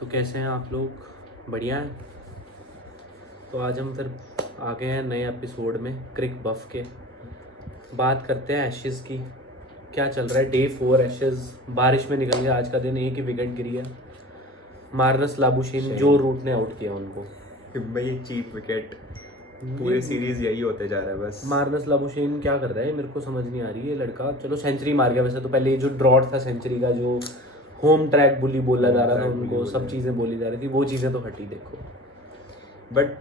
तो कैसे हैं आप लोग? बढ़िया हैं। तो आज हम फिर आ गए हैं नए एपिसोड में क्रिक बफ के। बात करते हैं एशेज़ की। क्या चल रहा है? डे 4 एशेज़, बारिश में निकल गया आज का दिन, एक ही विकेट गिरी है। मार्नस लाबुशेन, जो रूट ने आउट किया उनको। भाई चीप विकेट, पूरे सीरीज यही होते जा रहा है बस। मार्नस लाबुशेन क्या कर रहा है मेरे को समझ नहीं आ रही है। लड़का चलो सेंचुरी मार गया, वैसे तो पहले ये जो ड्रॉट था सेंचुरी का, जो होम ट्रैक बुली बोला जा रहा था उनको, सब चीज़ें बोली जा रही थी, वो चीज़ें तो हटी। देखो बट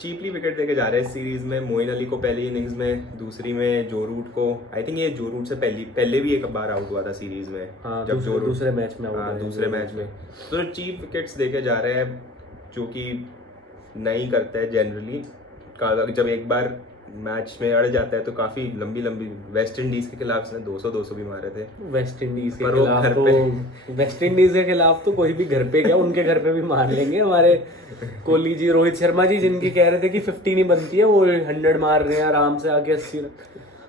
चीपली विकेट देके जा रहे हैं इस सीरीज में। मोइन अली को पहली इनिंग्स में, दूसरी में जो रूट को, आई थिंक ये जो रूट से पहले भी एक बार आउट हुआ था सीरीज में। हाँ, जब दूसरे मैच में हाँ, दूसरे मैच में तो चीप विकेट्स देके जा रहे हैं, जो कि नहीं करता है जनरली। जब एक बार मैच में अड़ जाता है तो काफी लंबी वेस्ट इंडीज के खिलाफ इसने 200 भी मारे थे। वेस्ट इंडीज के खिलाफ तो वेस्ट इंडीज के खिलाफ तो कोई भी घर पे क्या, उनके घर पे भी मार लेंगे। हमारे कोहली जी, रोहित शर्मा जी, जिनकी कह रहे थे कि 50 नहीं बनती है, वो 100 मार रहे हैं आराम से आके 80।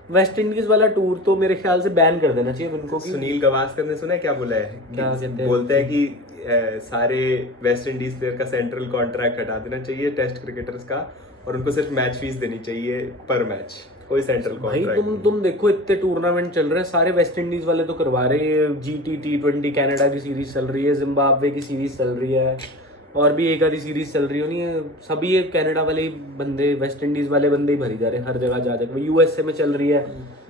वेस्ट इंडीज वाला टूर तो मेरे ख्याल से बैन कर देना चाहिए उनको। सुनील गावस्कर ने सुना है क्या बोला है? क्या कहते हैं? बोलते हैं कि सारे वेस्ट इंडीज प्लेयर का सेंट्रल कॉन्ट्रैक्ट हटा देना चाहिए टेस्ट क्रिकेटर्स का, और उनको सिर्फ मैच फीस देनी चाहिए पर मैच, कोई सेंट्रल कॉन्ट्रैक्ट। भाई तुम देखो, इतने टूर्नामेंट चल रहे हैं, सारे वेस्ट इंडीज वाले तो करवा रहे हैं। GT T20 कनाडा की सीरीज चल रही है, जिम्बाब्वे की सीरीज चल रही है, और भी एक आधी सीरीज चल रही होनी है। सभी ये कनाडा वाले ही बंदे, वेस्ट इंडीज वाले बंदे ही भरी जा रहे हैं हर जगह जा जाकर। USA में चल रही है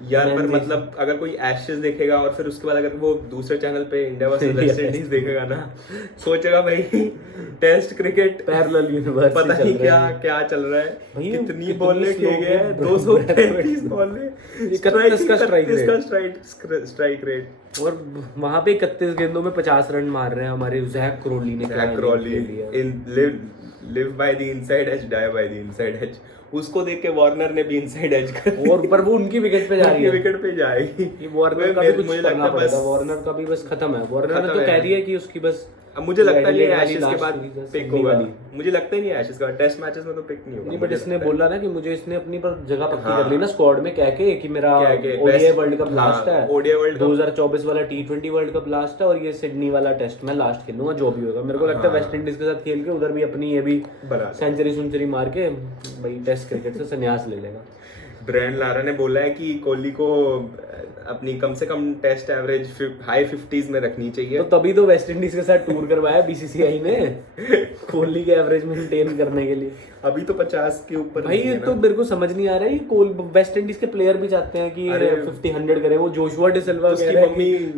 यार, पर मतलब अगर कोई एशेज देखेगा और फिर उसके बाद अगर वो दूसरे चैनल पे इंडिया वर्सेस वेस्ट इंडीज देखेगा ना, सोचेगा भाई टेस्ट क्रिकेट पैरेलल यूनिवर्स पता नहीं क्या चल रहा है। भाई कितनी बॉलें खेल गए हैं, 233 बॉलें, 31 का स्ट्राइक रेट, और वहां पे 31 गेंदों में 50 रन मार रहे हैं हमारे जैक क्रॉली ने। Live by the inside edge, die by the inside edge. उसको देख के वार्नर ने भी इनसाइड एज कर, और पर वो उनकी विकेट पे जा रही है, विकेट पे जाएगी। ये वार्नर का भी कुछ करना पड़ेगा। वार्नर का भी बस खत्म है। वार्नर ने तो कह दिया कि उसकी बस, अब मुझे लगता नहीं है एशेज के बाद पिक पिक होगा। मुझे लगता ही नहीं है एशेज के बाद, टेस्ट मैचेस में तो पिक नहीं होगा। नहीं, बट इसने बोला ना कि मुझे, इसने अपनी पर जगह पक्की कर ली ना स्क्वाड में, कह के कि मेरा ODI वर्ल्ड कप लास्ट है, ODI वर्ल्ड 2024 वाला T20 वर्ल्ड कप लास्ट है, और ये सिडनी वाला टेस्ट मैं लास्ट खेलूंगा, जो भी होगा। मेरे को लगता है वेस्ट इंडीज के साथ खेल के उधर भी अपनी ये भी सेंचुरी मार के भाई टेस्ट क्रिकेट से संन्यास ले लेगा। ब्रायन लारा ने बोला है कि कोहली को अपनी कम से कम टेस्ट एवरेज हाई 50s में रखनी चाहिए। तो तभी तो वेस्ट इंडीज के साथ टूर करवाया BCCI ने, कोहली के एवरेज मेंटेन करने के लिए। अभी तो 50 के ऊपर भाई ये तो मेरे को समझ नहीं आ रहा है। वेस्ट इंडीज के प्लेयर भी चाहते हैं कि 50-100 करे। वो जोशुआ डिसिल्वा,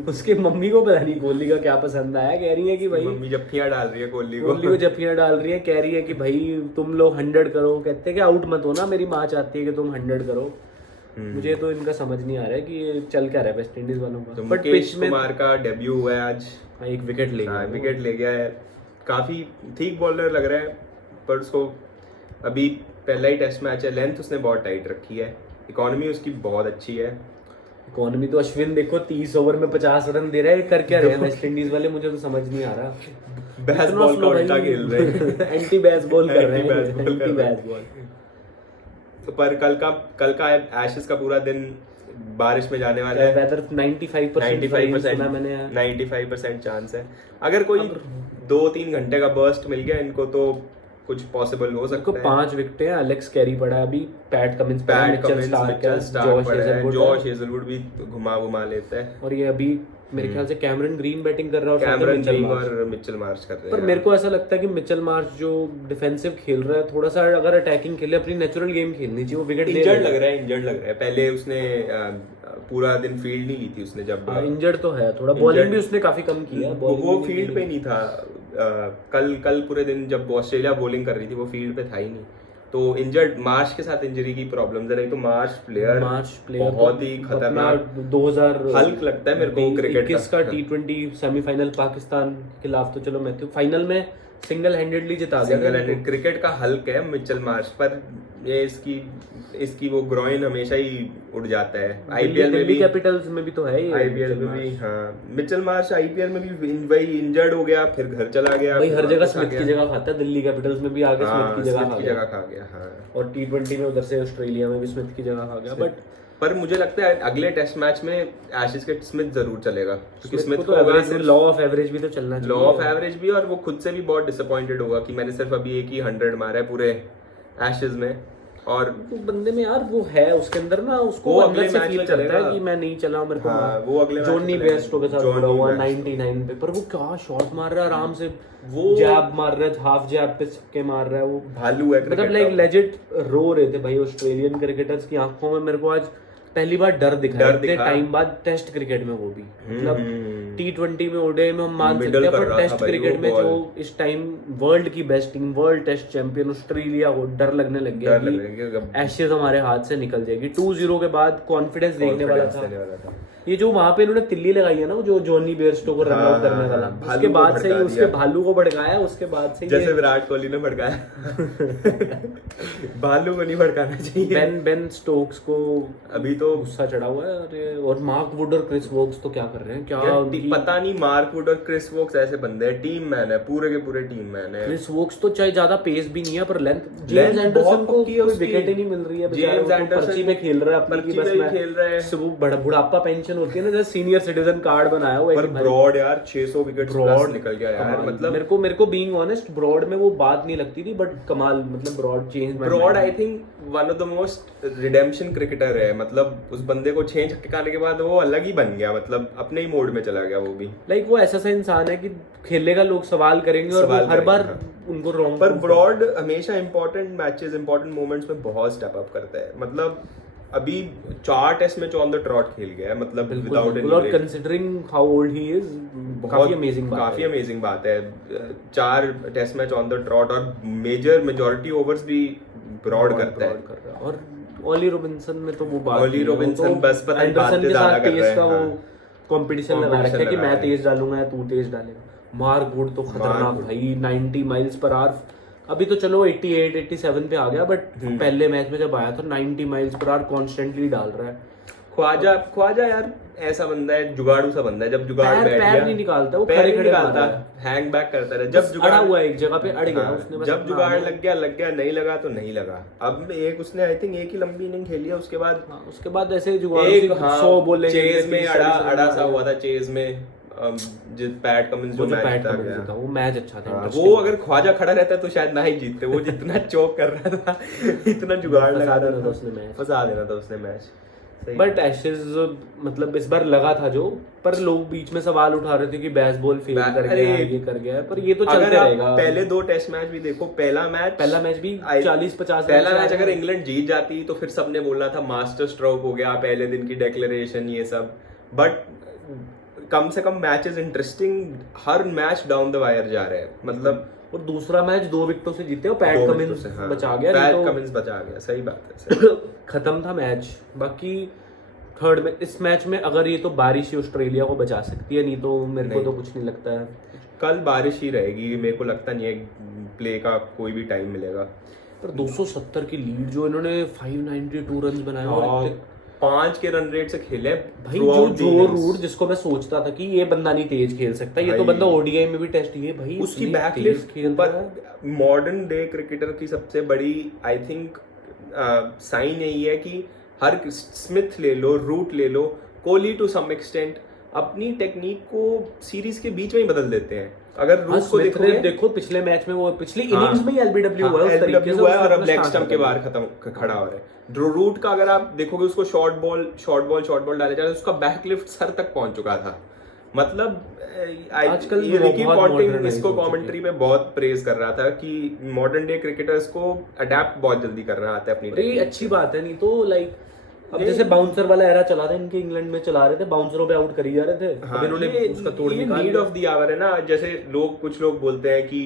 उसकी मम्मी को पता नहीं कोहली का क्या पसंद आया, कह रही है कि भाई मम्मी जफ्फियां डाल रही है कोहली को जफ्फियां डाल रही है, कह रही है कि भाई तुम लोग 100 करो। कहते हैं कि आउट मत हो ना, मेरी माँ चाहती है कि तुम 100 करो। मुझे तो इनका समझ नहीं आ रहा है कि ये चल क्या रहा है वेस्ट इंडीज वालों का। बट मुकेश कुमार का डेब्यू हुआ है आज, एक विकेट ले गया है। काफी ठीक बॉलर लग रहा है, पर उसको अभी पहला ही टेस्ट मैच है। लेंथ उसने बहुत टाइट रखी है, इकोनॉमी उसकी बहुत अच्छी है। इकोनॉमी तो अश्विन देखो 30 ओवर में 50 रन दे रहा है। कर क्या रहे हैं वेस्ट इंडीज वाले, मुझे तो समझ नहीं आ रहा। बैस बॉल का उल्टा खेल रहे हैं, एंटी बैस बॉल कर रहे हैं, एंटी बैस बॉल। तो पर कल का एशेज का पूरा दिन बारिश में जाने वाला है। वेदर 95% चांस है। अगर कोई 2-3 घंटे का बर्स्ट मिल गया इनको तो कुछ पॉसिबल हो सकता है। 5 विकेटें हैं, एलेक्स कैरी पड़ा है अभी, PAT Cummins, Mitchell Starc, Josh Hazlewood भी घुमा लेता है, और ये अभी मेरे ख्याल से कैमरन ग्रीन बैटिंग कर रहा है, कैमरन ग्रीन और मिचेल मार्श कर रहे हैं। पर मेरे को ऐसा लगता है कि मिचेल मार्श जो डिफेंसिव खेल रहा है, थोड़ा सा अगर अटैकिंग खेले, अपनी नेचुरल गेम खेलनी चाहिए। वो विकेट इंजर्ड लग रहा है। पहले उसने पूरा दिन फील्ड नहीं ली थी उसने, जब इंजर्ड तो है थोड़ा। बॉलिंग भी उसने काफी कम किया, वो फील्ड पे नहीं था। कल पूरे दिन जब ऑस्ट्रेलिया बॉलिंग कर रही थी वो फील्ड पे था ही नहीं। तो इंजर्ड, मार्श के साथ इंजरी की प्रॉब्लम है। नहीं तो मार्श प्लेयर बहुत ही खतरनाक, 2000 हल्क लगता है मेरे को क्रिकेट का T20 सेमीफाइनल पाकिस्तान के खिलाफ। तो चलो मैथ्यू फाइनल में सिंगल हैंडेडली जिता दिया। क्रिकेट का हल्क है मिचेल मार्श, पर ये इसकी वो ग्रोइन हमेशा ही उड़ जाता है। IPL में भी, कैपिटल्स में भी तो है, IPL में भी। हाँ, मिचेल मार्श IPL में भी वही इंजर्ड हो गया, फिर घर चला गया। भाई हर जगह स्मिथ की जगह खाता है। दिल्ली कैपिटल्स में भी आगे स्मिथ की जगह खा गया, और T20 में उधर से ऑस्ट्रेलिया में भी स्मिथ की जगह खा गया। बट पर मुझे लगता है अगले टेस्ट मैच में एशेज के स्मिथ जरूर चलेगा, क्योंकि स्मिथ को को तो होगा एवरेज, लॉ ऑफ एवरेज भी तो चलना चाहिए, लॉ ऑफ एवरेज भी, और वो खुद से भी बहुत डिसअपॉइंटेड होगा कि मैंने सिर्फ अभी एक ही 100 मारा है पूरे एशेज में। और वो बंदे में यार वो है उसके अंदर ना, उसको वो अंदर अगले से मैच फील में करता चलेगा। है कि मैं नहीं चला, मेरे को हाँ, वो अगले मैच जॉनी में चलेगा। बेस्टो के साथ जॉनी बुरा हुआ बेस्टो। 99 पे, पर वो क्या शॉट मार रहा है आराम से, वो जैब मार रहा है, हाफ जैब पे छक्के मार रहा है वो, भालू है मतलब cricket लाइक का। लेजिट रो रहे थे भाई ऑस्ट्रेलियन क्रिकेटर्स की आंखों में। मेरे को आज पहली बार डर दिखा इतने टाइम बाद टेस्ट क्रिकेट में, वो भी मतलब T20 में ओडीआई में हम मान सकते हैं, पर टेस्ट क्रिकेट में जो इस टाइम वर्ल्ड की best team, world test champion Australia को डर लगने लग गया कि एशेज हमारे हाथ से निकल जाएगी। 2-0 के बाद कॉन्फिडेंस देखने वाला था। ये जो वहां पे इन्होंने तिल्ली लगाई है ना, जो जॉनी बेयरस्टो को रन आउट करने वाला, उसके बाद से ही उसके भालू को भड़काया, उसके बाद से जैसे विराट कोहली ने भड़काया भालू को नहीं भड़काना चाहिए। बेन स्टोक्स को अभी तो गुस्सा चढ़ा हुआ है। अरे और मार्क वुड और क्रिस वोक्स तो क्या कर रहे हैं, क्या पता नहीं। मार्क वुड और क्रिस वोक्स ऐसे बंदे हैं, टीम मैन है, पूरे के पूरे टीम मैन है। क्रिस वोक्स तो चाहे ज्यादा पेस भी नहीं है, पर लेंथ, जेम्स एंडरसन को कोई विकेट ही नहीं मिल रही है, जेम्स एंडरसन पर्ची में खेल रहा है अपनी की, बस में खेल रहा है। वो बुढ़ापा पेंशन होती है ना, जैसे सीनियर सिटीजन कार्ड बनाया हुआ है। पर ब्रॉड यार 600 विकेट प्लस निकल गया यार, मतलब मेरे को बीइंग ऑनेस्ट ब्रॉड में वो बात नहीं लगती थी, बट कमाल, मतलब Broad change, Broad I think one of the most redemption cricketer है। मतलब उस बंदे को 6 छक्के खाने के बाद वो अलग ही बन गया, मतलब अपने ही मोड में चला गया वो भी। लाइक वो ऐसा सा इंसान है कि खेलेगा, लोग सवाल करेंगे और वो हर बार उनको रॉन्ग। पर ब्रॉड हमेशा इंपॉर्टेंट मैचेस, इंपॉर्टेंट मोमेंट्स में बहुत स्टेप अप करता है। मतलब अभी 4 test match on the trot खेल गया है, मतलब without any break, considering how old he is, काफी अमेजिंग बात है। 4 test match on the trot और मेजॉरिटी ओवर्स भी ब्रॉड करता है। और ओली रॉबिन्सन में तो वो बात, ओली रॉबिन्सन बस पता नहीं बातें ज्यादा कर रहे हैं, वो कंपटीशन लगा रखा है कि मैं तेज डालूंगा या तू तेज डालेगा। मार्क वुड तो खतरनाक भाई, 90 माइल्स पर आवर। अभी तो चलो 88 87 पे आ गया, बट पहले मैच में जब आया था 90 माइल्स पर आवर कॉन्स्टेंटली डाल रहा है। ख्वाजा यार ऐसा बंदा है, जुगाड़ू सा बंदा है। जब जुगाड़ बैठ गया, पैर नहीं निकालता वो, पैर नहीं निकालता, हैंग बैक करता है। जब जुगाड़ अड़ा हुआ एक जगह पे अड़ गया उसने, बस जब जुगाड़ लग गया, नहीं लगा तो नहीं लगा। अब एक उसने आई थिंक एक ही लंबी इनिंग खेली है, उसके बाद ऐसे जुगाड़ एक 100 बोले चेज में अड़ा सा हुआ था, चेज में जो पैट कमिंस जो मैच था वो मैच अच्छा था। वो अगर ख्वाजा खड़ा रहता तो शायद ना ही जीतते। वो जितना चोक कर रहा था, इतना जुगाड़ लगा रहा था उसने, मैच फंसा देना था उसने मैच। बट एशेज मतलब इस बार लगा था जो, पर लोग बीच में सवाल उठा रहे थे कि बेसबॉल फेल कर गया, ये कर गया है, पर ये तो चलते रहेगा। पहले 2 टेस्ट मैच भी देखो, पहला मैच भी 40-50, पहला मैच अगर इंग्लैंड जीत जाती तो फिर सबने बोलना था मास्टर स्ट्रोक हो गया, पहले दिन की डिक्लेरेशन, ये सब। बट कम से कम मैचेस इंटरेस्टिंग, हर मैच डाउन द वायर जा रहे हैं, मतलब। और दूसरा मैच 2 विकेटों से जीते और पैट कमिंस बचा गया, पैट कमिंस बचा गया, सही बात है। खत्म था मैच। बाकी थर्ड में, इस मैच में अगर ये तो बारिश ही ऑस्ट्रेलिया को बचा सकती है, नहीं तो मेरे को तो कुछ नहीं लगता है। कल बारिश ही रहेगी, मेरे को लगता नहीं है प्ले का कोई भी टाइम मिलेगा। पर 270 की लीड जो इन्होंने 592 रन बनाए और 5 के रन रेट से खेले भाई, जो रूट जिसको मैं सोचता था कि ये बंदा नहीं तेज खेल सकता, ये तो बंदा ओडीआई में भी टेस्ट, ये भाई उसकी बैकलिफ्ट पर मॉडर्न डे क्रिकेटर की सबसे बड़ी आई थिंक साइन यही है कि हर स्मिथ ले लो, रूट ले लो, कोहली टू सम एक्सटेंट अपनी टेक्निक को सीरीज के बीच में ही बदल देते हैं। अगर रूट को देखो पिछले मैच में, वो पिछली इनिंग्स में ही एलबीडब्ल्यू हुआ है उस तरीके से, और अब लेग स्टंप के बाहर खड़ा हो रहा है। रूट का अगर आप देखोगे, उसको शॉर्ट बॉल डाले जा रहे, उसका बैकलिफ्ट सर तक पहुंच चुका था। मतलब आजकल ये रिकी पॉन्टिंग इसको कमेंट्री में बहुत प्रेज कर रहा था कि मॉडर्न डे क्रिकेटर्स को अडैप्ट बहुत जल्दी करना आता है अपनी। ये अच्छी बात है, नहीं तो लाइक अब जैसे बाउंसर वाला एरा चला था इनके, इंग्लैंड में चला रहे थे, बाउंसरों पे आउट करी जा रहे थे। हाँ, इन्होंने उसका तोड़ निकाला। नीड ऑफ द आवर है ना, जैसे कुछ लोग बोलते हैं कि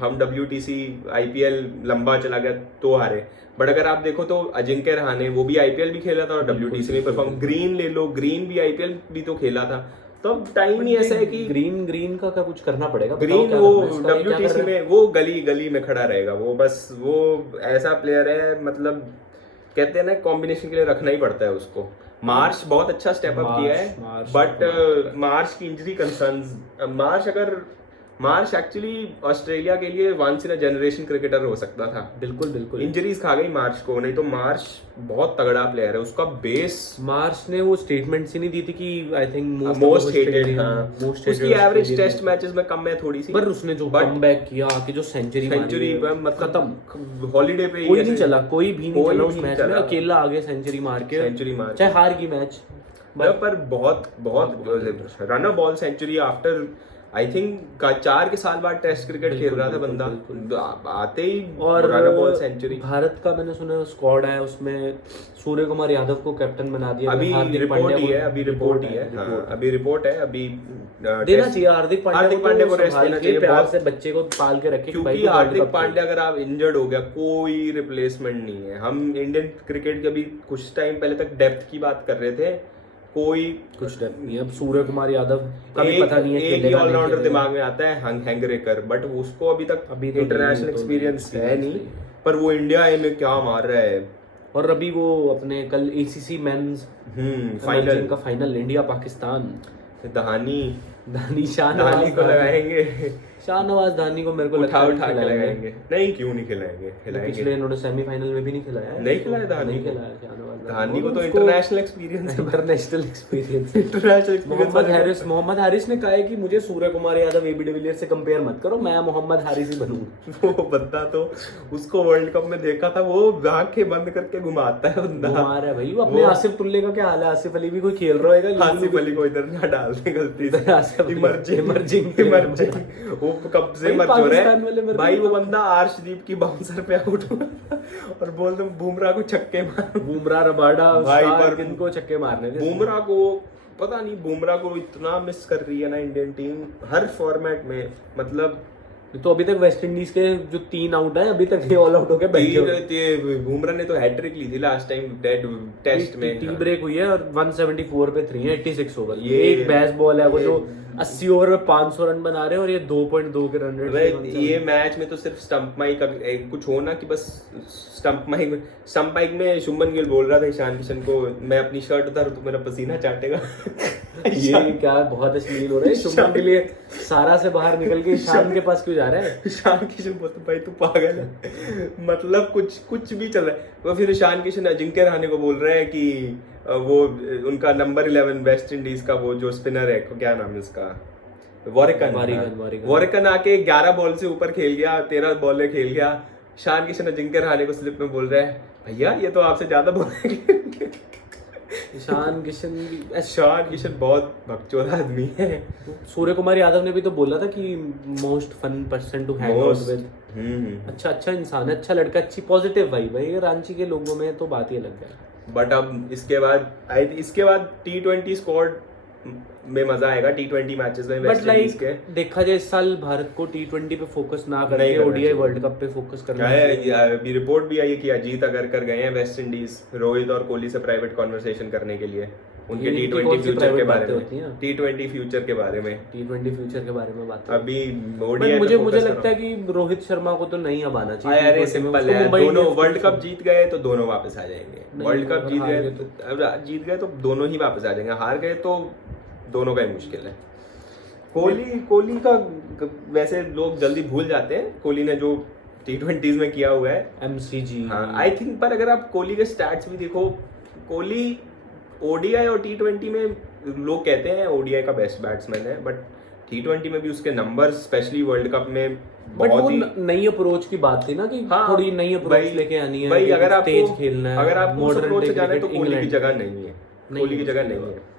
हम WTC IPL लंबा चला गया तो हारे, बट अगर आप देखो तो अजिंक्य रहाणे वो भी IPL भी खेला था और WTC में परफॉर्म। ग्रीन ले लो, ग्रीन भी IPL भी तो खेला था। तो अब टाइम ही ऐसा है कि ग्रीन का क्या कुछ करना पड़ेगा। ग्रीन वो WTC में वो गली में खड़ा रहेगा, वो बस वो ऐसा प्लेयर है, मतलब कहते हैं ना कॉम्बिनेशन के लिए रखना ही पड़ता है उसको। मार्श बहुत अच्छा स्टेप अप किया है, बट मार्श की इंजरी कंसर्न्स, मार्श अगर मार्श एक्चुअली ऑस्ट्रेलिया के लिए once in a generation cricketer हो सकता था। बिल्कुल बिल्कुल। इंजरीज खा गई मार्श को, नहीं तो मार्श बहुत तगड़ा प्लेयर है, उसका बेस। मार्श ने वो स्टेटमेंट सी नहीं दी थी कि आई थिंक मोस्ट हेटेड, उसकी एवरेज टेस्ट मैचेस में कम है थोड़ी सी, पर उसने जो कमबैक किया कि जो सेंचुरी मतलब खत्म, हॉलीडे पे कोई नहीं चला, कोई भी नहीं चला उस नहीं मैच चला। में, अकेला आगे सेंचुरी मार के चाहे हार की मैच, पर बहुत run ball century after I think 4 के साल बाद टेस्ट क्रिकेट खेल रहा था बंदा, आते ही और रन बॉल सेंचुरी। भारत का मैंने सुना स्क्वाड है उसमें सूर्य कुमार यादव को कैप्टन बना दिया, अभी रिपोर्ट ही है, अभी रिपोर्ट है, अभी देना चाहिए हार्दिक पांड्या को रेस्ट देना चाहिए, प्यार से बच्चे को पाल के रखे, क्योंकि हार्दिक पांड्या अगर आप इंजर्ड हो गया कोई रिप्लेसमेंट नहीं है। हम इंडियन क्रिकेट के अभी कुछ टाइम पहले तक डेप्थ की बात कर रहे थे, कोई कुछ डेप्थ नहीं है। अब सूर्य कुमार यादव का भी पता नहीं है, एक ही ऑलराउंडर दिमाग में आता है हैंगरेकर, बट उसको अभी तक इंटरनेशनल एक्सपीरियंस है नहीं, पर वो इंडिया में क्या मार रहा है। और अभी वो अपने कल ACC मेंस फाइनल का फाइनल इंडिया पाकिस्तान, धानी शाहनवाज को लगाएंगे, शाहनवाज धानी को मेरे को उठा के लगाएंगे। नहीं क्यों नहीं खिलाएंगे, पिछले इन्होंने सेमीफाइनल में भी नहीं खिलाया है, नहीं खिलाया धानी को तो इंटरनेशनल एक्सपीरियंस मोहम्मद हारिस ने कहा है कि मुझे सूर्य कुमार यादव AB डिविलियर्स से कंपेयर मत करो, मैं मोहम्मद हारिस ही बनूंगा। वो बंदा तो उसको वर्ल्ड कप में देखा था, वो आंखें बंद करके घुमाता है बंदा, घुमा रहा है भाई। वो अपने आसिफ टुल्ले का क्या हाल है, आसिफ अली भी कोई खेल रहा होगा, आसिफ अली को इधर ना डाल दे गलती से, इमर्जिंग वो कब से मत हो रहा है भाई। वो बंदा आर्शदीप की बाउंसर पे आउट हुआ और बोल दो बुमराह को छक्के मार, बुमराह रबाडा भाई पर किनको छक्के मारने थे। बुमराह को पता नहीं, बुमराह को इतना मिस कर रही है ना इंडियन टीम हर फॉर्मेट में, मतलब तो अभी तक वेस्ट इंडीज के जो 3 आउट है, अभी तक ये ऑल आउट हो गए बैठे। बुमराह ने तो हैट्रिक ली थी लास्ट टाइम टेस्ट में, टी ब्रेक हुई है और 174 पे 3 है, 86 ओवर। ये एक बेस्ट बॉल है वो जो 80 ओवर में 500 रन बना रहे हैं, और ये 2.2 के रन रेट। ये मैच में तो सिर्फ स्टंप माइक का कुछ हो ना कि बस स्टंप माइक में शुभमन गिल बोल रहा था ईशान किशन को, मैं अपनी शर्ट उतारूं तो मेरा पसीना चाटेगा। ये क्या बहुत अश्लील हो रहा है शुभमन के लिए, सारा से बाहर निकल के ईशान के पास क्यों जा रहा है। ईशान किशन बोलते भाई तू पागल है, मतलब कुछ भी चल रहा है। वो फिर ईशान किशन अजिंक्य रहाणे को बोल रहे हैं कि वो उनका नंबर 11 वेस्ट इंडीज का वो जो स्पिनर है, क्या नाम है उसका, वॉरिकन आके 11 बॉल से ऊपर खेल गया, 13 बॉल खेल गया। ईशान किशन अजिंक्य रहाणे को स्लिप में बोल रहे हैं भैया ये तो आपसे ज्यादा बोलेंगे। ईशान किशन बहुत बकचोद आदमी है। सूर्य कुमार यादव ने भी तो बोला था कि most fun person to hang out with. अच्छा इंसान है, अच्छा लड़का, अच्छी पॉजिटिव वाइब है। रांची के लोगों में तो बात ही अलग है। बट अब इसके बाद T20 स्क्वाड में मजा आएगा, T20 मैचेस में वेस्ट इंडीज के। देखा जाए इस साल भारत को T20 पे फोकस ना करके ODI वर्ल्ड कप पे फोकस करना चाहिए। अभी रिपोर्ट भी आई है कि अजीत अगरकर गए हैं वेस्ट इंडीज रोहित और कोहली से प्राइवेट कॉन्वर्सेशन करने के लिए, उनके T20 फ्यूचर के बारे में, T20 फ्यूचर के बारे में, T20 फ्यूचर के बारे में बात। अभी ODI मुझे लगता है कि रोहित शर्मा को तो नहीं अब आना चाहिए। अरे सिंपल है, दोनों वर्ल्ड कप जीत गए तो दोनों वापस आ जाएंगे। वर्ल्ड कप जीत गए तो दोनों ही वापस आ जाएंगे, हार गए तो दोनों का ही मुश्किल है। कोहली का वैसे लोग जल्दी भूल जाते हैं, कोहली ने जो T20s में किया हुआ है MCG, हाँ आई थिंक। पर अगर आप कोहली के स्टैट्स भी देखो, कोहली ODI और T20 में लोग कहते हैं ODI का बेस्ट बैट्समैन है, बट T20 में भी उसके नंबर स्पेशली वर्ल्ड कप में बहुत ही नई अप्रोच की बात थी ना कि थोड़ी नई अप्रोच लेके आनी है भाई। अगर तेज खेलना है, अगर आपको उस अप्रोच से जाना है तो कोहली की जगह नहीं है, कोहली की जगह नहीं है।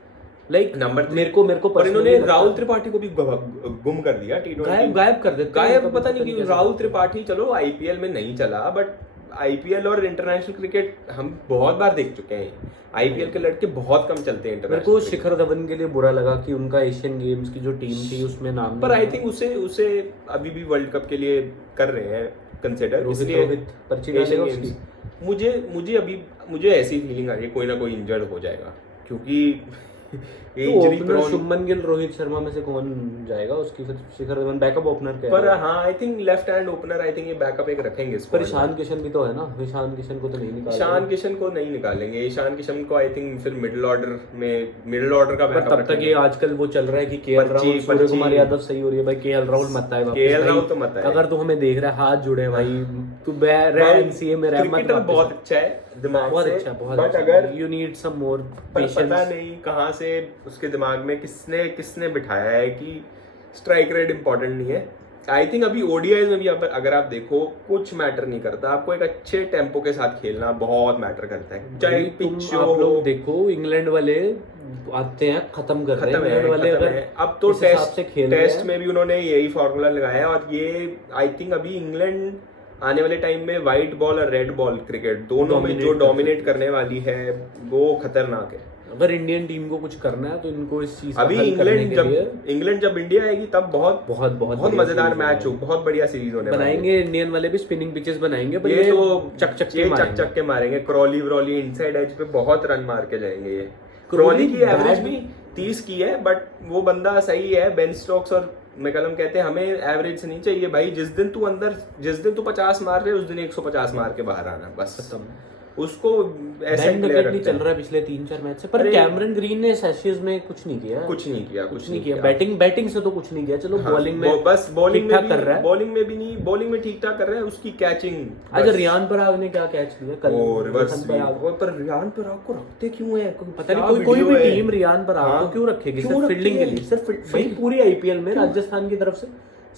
लाइक नंबर मेरे को पर इन्होंने राहुल त्रिपाठी को भी गुम कर दिया T20, गायब कर देते, गायब पता नहीं क्यों। राहुल त्रिपाठी चलो IPL में नहीं चला, बट IPL और इंटरनेशनल क्रिकेट हम बहुत बार देख चुके हैं। IPL के लड़के बहुत कम चलते हैं। मेरे को शिखर धवन के लिए बुरा लगा कि उनका एशियन गेम्स की जो टीम थी उसमें नाम, पर आई थिंक उसे अभी भी वर्ल्ड कप के लिए कर रहे हैं कंसिडर, इसलिए मुझे ऐसी फीलिंग आ रही है कोई ना कोई इंजर्ड हो जाएगा, क्योंकि तो ओपनर शुभमन गिल रोहित शर्मा में से कौन जाएगा उसकी, फिर शिखर धवन बैकअप ओपनर क्या पर हाँ I think left hand opener I think ये बैकअप एक रखेंगे पर ईशान किशन भी तो है ना, ईशान किशन को तो नहीं निकालेंगे। ईशान किशन को नहीं निकालेंगे, ईशान किशन को आई थिंक फिर मिडिल ऑर्डर का बैकअप तब तक ये आजकल वो चल रहा है कि केएल राहुल सूर्य कुमार यादव सही हो रही है भाई, केएल राहुल मत आए वापस, केएल राहुल तो मत आए। अगर तू हमें देख रहा है हाथ जुड़े भाई, तू एनसीए में रह, क्रिकेटर बहुत अच्छा है दिमाग बहुत से, अच्छा बहुत बट अच्छा, अगर यू नीड सम मोर पता नहीं कहाँ से उसके दिमाग में किसने बिठाया है कि स्ट्राइक रेट इंपॉर्टेंट नहीं है। आई थिंक अभी ओडीआईज में भी अगर आप देखो कुछ मैटर नहीं करता, आपको एक अच्छे टेम्पो के साथ खेलना बहुत मैटर करता है, चाहे पिच हो। आप लोग देखो इंग्लैंड वाले आते हैं खत्म कर रहे हैं, इंग्लैंड वाले अगर अब तो टेस्ट में भी उन्होंने यही फॉर्मूला लगाया है, और ये आई थिंक अभी इंग्लैंड आने वाले टाइम में व्हाइट बॉल और रेड बॉल क्रिकेट दोनों में जो डोमिनेट करने वाली है वो खतरनाक है। अगर इंडियन टीम को कुछ करना है तो इनको इस चीज अभी इंग्लैंड जब इंडिया आएगी तब बहुत मजेदार मैच हो, बहुत बढ़िया सीरीज होने बनाएंगे। इंडियन वाले भी स्पिनिंग पिचेस बनाएंगे, ये तो चक के मारेंगे, क्रॉली इनसाइड एज पे बहुत रन मार के जाएंगे। ये क्रॉली की एवरेज भी 30 की है, बट वो बंदा सही है। बेन स्टोक्स और मैकलम कहते हैं हमें एवरेज से नहीं चाहिए भाई, जिस दिन तू 50 मार रहे उस दिन 150 मार के बाहर आना, बस खत्म। उसको ऐसा ही प्लेयर नहीं चल रहा है पिछले 3-4 मैच से। पर कैमरन ग्रीन ने एशेज में कुछ नहीं किया, बैटिंग से तो कुछ नहीं किया। चलो बॉलिंग में बस बॉलिंग में कर रहा है, बॉलिंग में ठीक ठाक कर रहा है। उसकी कैचिंग आज रियान पराग ने क्या कैच लिया कल, रिवर्स पर रियान पराग को रखते क्यों है पता नहीं, कोई भी टीम रियान पराग को क्यों रखेगी सिर्फ फील्डिंग के लिए? सिर्फ भाई पूरी आईपीएल में राजस्थान की तरफ से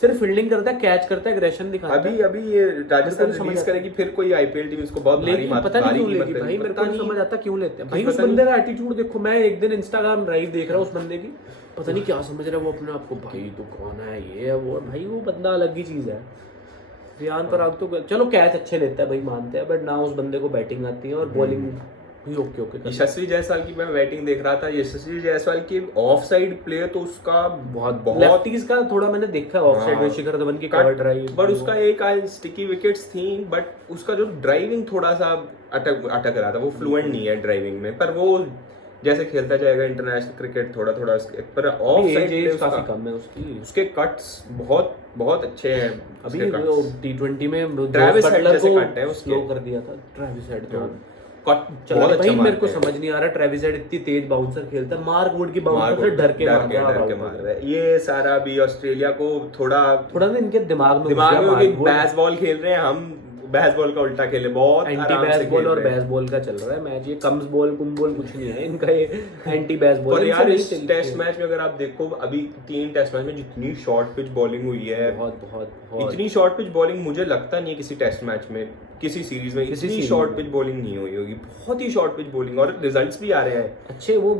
सिर्फ फील्डिंग करता है, कैच करता है, एग्रेशन दिखाता है। अभी ये राजस्थान रिलीज करेगी, फिर कोई आईपीएल टीम इसको बहुत भारी पता नहीं क्यों लेगी भाई, मेरे को नहीं समझ आता क्यों लेते हैं भाई। उस बंदे का एटीट्यूड देखो, मैं एक दिन इंस्टाग्राम लाइव देख रहा हूँ उस बंदे की, पता नहीं क्या समझ रहा है वो अपने आप को, भाई तो कौन है ये वो, भाई वो बंदा अलग ही चीज है। रियान पराग तो चलो कैच अच्छे लेता है भाई, मानते हैं, बट ना उस बंदे को बैटिंग आती है और बॉलिंग ओके। यशस्वी जायसवाल की मैं बैटिंग देख रहा था, यशस्वी जायसवाल की ऑफ साइड प्ले तो उसका बहुत लेफ्टीज का थोड़ा मैंने देखा ऑफ साइड में, शिखर धवन की कवर ड्राइव, बट उसका एक स्टिकी विकेट्स थी, बट उसका जो ड्राइविंग थोड़ा सा अटक रहा था, वो फ्लुएंट नहीं है ड्राइविंग में। पर वो जैसे खेलता जाएगा इंटरनेशनल क्रिकेट थोड़ा पर ऑफ साइड काफी कम है उसकी, उसके कट्स बहुत अच्छे हैं। अभी टी20 में ट्रेविस हेड जैसे कट है उसके, स्लो कर दिया था ट्रेविस हेड तो बहुत अच्छा। मेरे को समझ नहीं आ रहा ट्रेविस हेड इतनी तेज बाउंसर खेलता है, मार्क वुड की बाउंसर से डर के मार रहा है। ये सारा भी ऑस्ट्रेलिया को थोड़ा ना इनके दिमाग में बैस बॉल खेल रहे हैं, हम बैस बॉल का उल्टा खेले, बहुत एंटी बैस बॉल और बैस बॉल का चल रहा है मैच। ये कम्स बॉल कुम बॉल कुछ नहीं है इनका, ये एंटी बैस बॉल। और यार इस टेस्ट मैच में अगर आप देखो, अभी 3 टेस्ट मैच में जितनी शॉर्ट पिच बॉलिंग हुई है, बहुत इतनी शॉर्ट पिच बॉलिंग मुझे लगता नहीं है किसी टेस्ट मैच में, किसी सीरीज में इतनी शॉर्ट पिच बॉलिंग नहीं हुई होगी। बहुत ही शॉर्ट पिच बॉलिंग, और रिजल्ट्स भी आ रहे हैं अच्छे। वो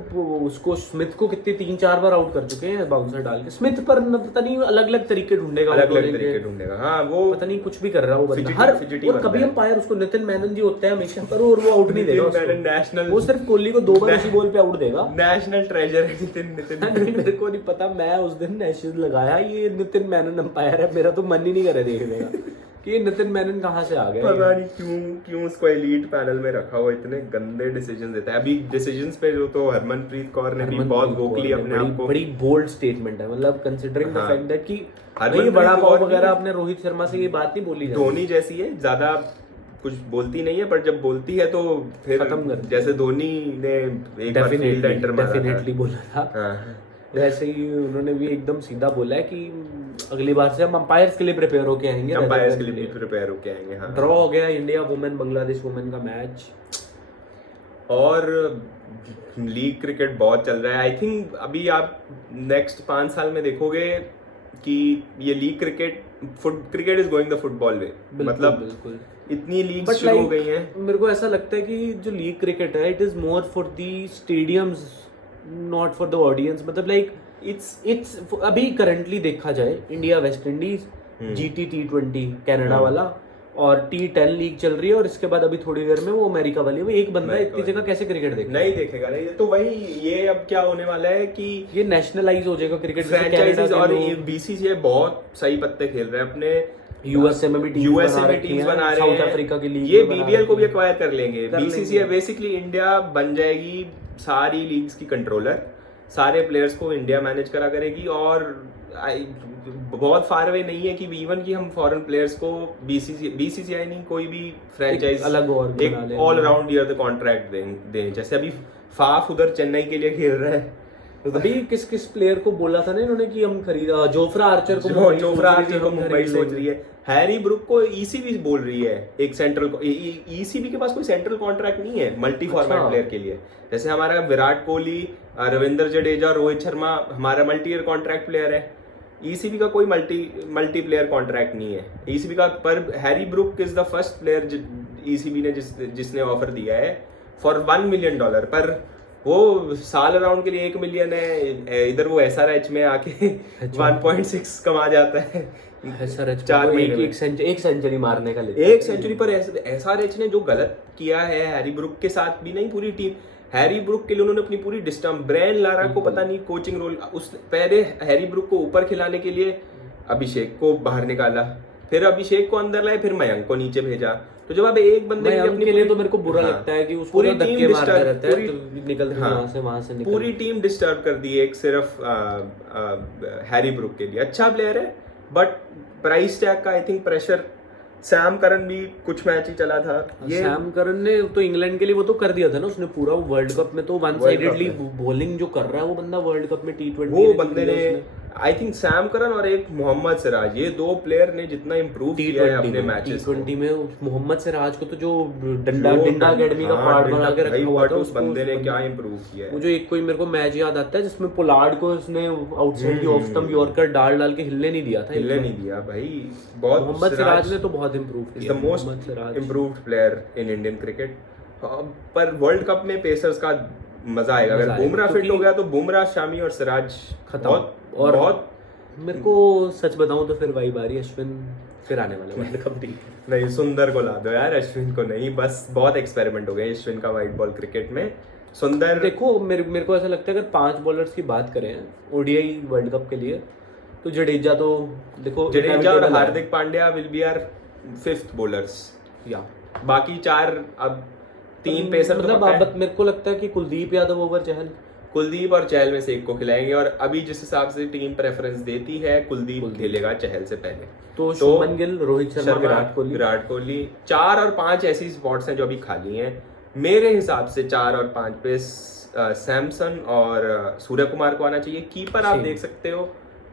उसको स्मिथ को कितने 3-4 बार आउट कर चुके हैं बाउंसर डाल के। स्मिथ पर पता नहीं अलग तरीके ढूंढेगा, हाँ वो पता नहीं कुछ भी कर रहा है वो बंदा हर, और कभी अंपायर उसको नितिन मेनन जी होते हैं हमेशा पर, और वो आउट नहीं देगा नेशनल, वो सिर्फ कोहली को 2 बार उसी बॉल पे आउट देगा। नेशनल ट्रेजर है नितिन। मेरे को नहीं पता, मैं उस दिन मैसेज लगाया ये नितिन मेनन अंपायर है, मेरा तो मन ही नहीं करे देखने का कि ये नितिन मेनन कहाँ से आ गया। पता नहीं क्यों उसको एलीट पैनल में रखा हुआ, इतने गंदे डिसीजन देता है। अभी डिसीजंस पे जो तो हरमनप्रीत कौर ने भी बहुत वोकली अपने आप को, बड़ी बोल्ड स्टेटमेंट है, मतलब कंसीडरिंग द फैक्ट दैट कि ये बड़ा पाव वगैरह आपने रोहित शर्मा से ये बात नहीं बोली, धोनी जैसी है, ज्यादा कुछ बोलती नहीं है, पर जब बोलती है तो फिर खत्म कर, जैसे धोनी ने एक बार फील्ड एंटर मारा था, डेफिनेटली बोला था, वैसे ही उन्होंने भी एकदम सीधा बोला है कि अगली बार से हम अंपायर्स के लिए प्रिपेयर होके आएंगे, हाँ। ड्रॉ हो गया इंडिया वुमेन बांग्लादेश वुमेन का मैच, और लीग क्रिकेट बहुत चल रहा है। आई थिंक अभी आप नेक्स्ट 5 साल में देखोगे कि ये league cricket is going the football way, मतलब इतनी लीग शुरू हो गई हैं। मेरे को ऐसा लगता है कि जो लीग क्रिकेट है it is more for the stadiums, not for the audience. मतलब लाइक इट्स अभी करंटली देखा जाए India West Indies, GT T20 Canada वाला, और T10 लीग चल रही है, और इसके बाद अभी थोड़ी देर में वो अमेरिका वाली। वो एक बंदा इतनी जगह कैसे क्रिकेट देखेगा? नहीं देखेगा, नहीं। तो वही ये अब क्या होने वाला है कि ये नेशनलाइज हो जाएगा क्रिकेट, फ्रेंचाइजीज, और BCCI बहुत सही पत्ते खेल रहे हैं अपने। यूएसए में भी टीम्स बना रहे हैं, साउथ अफ्रीका की लीग, ये BBL को भी एक्वायर कर लेंगे। BCCI बेसिकली इंडिया बन जाएगी सारी लीग्स की कंट्रोलर, सारे प्लेयर्स को इंडिया मैनेज करा करेगी। और बहुत फार अवे नहीं है कि इवन कि हम फॉरेन प्लेयर्स को बीसीसीआई नहीं, कोई भी फ्रेंचाइज अलग और एक all round year the contract दें। जैसे अभी फाफ उधर चेन्नई के लिए खेल रहा है, अभी किस किस प्लेयर को बोला था ना इन्होंने कि हम खरीदा, जोफ्रा आर्चर को मुंबई सोच रही है, हैरी ब्रुक को ईसीबी बोल रही है, एक सेंट्रल ईसीबी के पास कोई सेंट्रल कॉन्ट्रैक्ट नहीं है मल्टी फॉर्मेट प्लेयर के लिए। जैसे हमारा विराट कोहली, रविंद्र जडेजा, रोहित शर्मा हमारा मल्टी ईयर कॉन्ट्रैक्ट प्लेयर है। ईसीबी का कोई मल्टी प्लेयर कॉन्ट्रैक्ट नहीं है ईसीबी का। पर Harry Brook is the first player ECB ने जिसने ऑफर दिया है फॉर $1 मिलियन। पर वो साल राउंड के लिए $1 मिलियन है, इधर वो एसआरएच में आके 1.6 कमा जाता है। एसआरएच 4 महीने एक सेंचुरी मारने का लेता एक सेंचुरी पर एसआरएच ने जो गलत किया है हैरी ब्रुक के साथ भी नहीं, पूरी टीम, हैरी ब्रुक के लिए उन्होंने अपनी पूरी डिस्टर्ब, ब्रेन लारा को पता नहीं कोचिंग रोल, उस पहले हैरी ब्रुक को ऊपर खिलाने के लिए अभिषेक को बाहर निकाला, फिर अभिषेक को अंदर लाए, फिर मयंक को नीचे भेजा। तो जब आप एक बंदे के लिए तो मेरे को बुरा लगता है कि उसको पूरी टीम मारते रहता है, तो निकलते वहां से पूरी टीम डिस्टर्ब कर दी एक सिर्फ हैरी ब्रुक के लिए। अच्छा प्लेयर है बट प्राइस टैग का I think pressure. Sam Curran भी कुछ मैच ही चला था, ये सैम करन ने तो इंग्लैंड के लिए वो तो कर दिया था ना उसने पूरा, वर्ल्ड कप में तो वन साइडेडली बॉलिंग जो कर रहा है वो बंदा वर्ल्ड कप में T20 वो बंदे ने आई थिंक सैम करन और एक मोहम्मद सिराज, ये दो प्लेयर ने जितना इंप्रूव किया है अपने मैचेस T20 में। मोहम्मद सिराज को तो जो डंडा अकेडमी का पार्ट बना के रखा हुआ था, उस बंदे ने क्या इंप्रूव किया है। मुझे एक कोई मेरे को मैच याद आता है जिसमें पोलार्ड को उसने आउटसाइड की ऑफ स्टंप यॉर्कर डाल के हिलने नहीं दिया था, हिलने नहीं दिया भाई। बहुत मोहम्मद सिराज ने तो बहुत इंप्रूव किया, the most improved player in Indian cricket. पर वर्ल्ड कप में पेसर्स का मजा आएगा, अगर बुमराह फिट हो गया तो बुमराह, शामी और सिराज खत्म। और बहुत मेरे को सच बताऊं तो फिर वही बारी अश्विन फिर आने वाले वर्ल्ड कप नहीं, सुंदर को ला दो यार, अश्विन को नहीं। बस बहुत एक्सपेरिमेंट हो गए अश्विन का व्हाइट बॉल क्रिकेट में। सुंदर देखो मेरे को ऐसा लगता है अगर 5 बॉलर्स की बात करें ओडीआई वर्ल्ड कप के लिए तो जडेजा तो देखो, जडेजा और Hardik Pandya will be our 5th bowlers, या बाकी 4 अब 3 पेसर मतलब मेरे को लगता है कि कुलदीप यादव ओवर चहल, कुलदीप और चहल में से एक को खिलाएंगे। और अभी जिस हिसाब से टीम प्रेफरेंस देती है कुलदीप खेलेगा चहल से पहले, तो शुभमन गिल, रोहित शर्मा, विराट कोहली 4 और 5 ऐसी स्पॉट्स हैं जो अभी खाली हैं। मेरे हिसाब से 4 और 5 पे सैमसन और सूर्य कुमार को आना चाहिए। कीपर आप देख सकते हो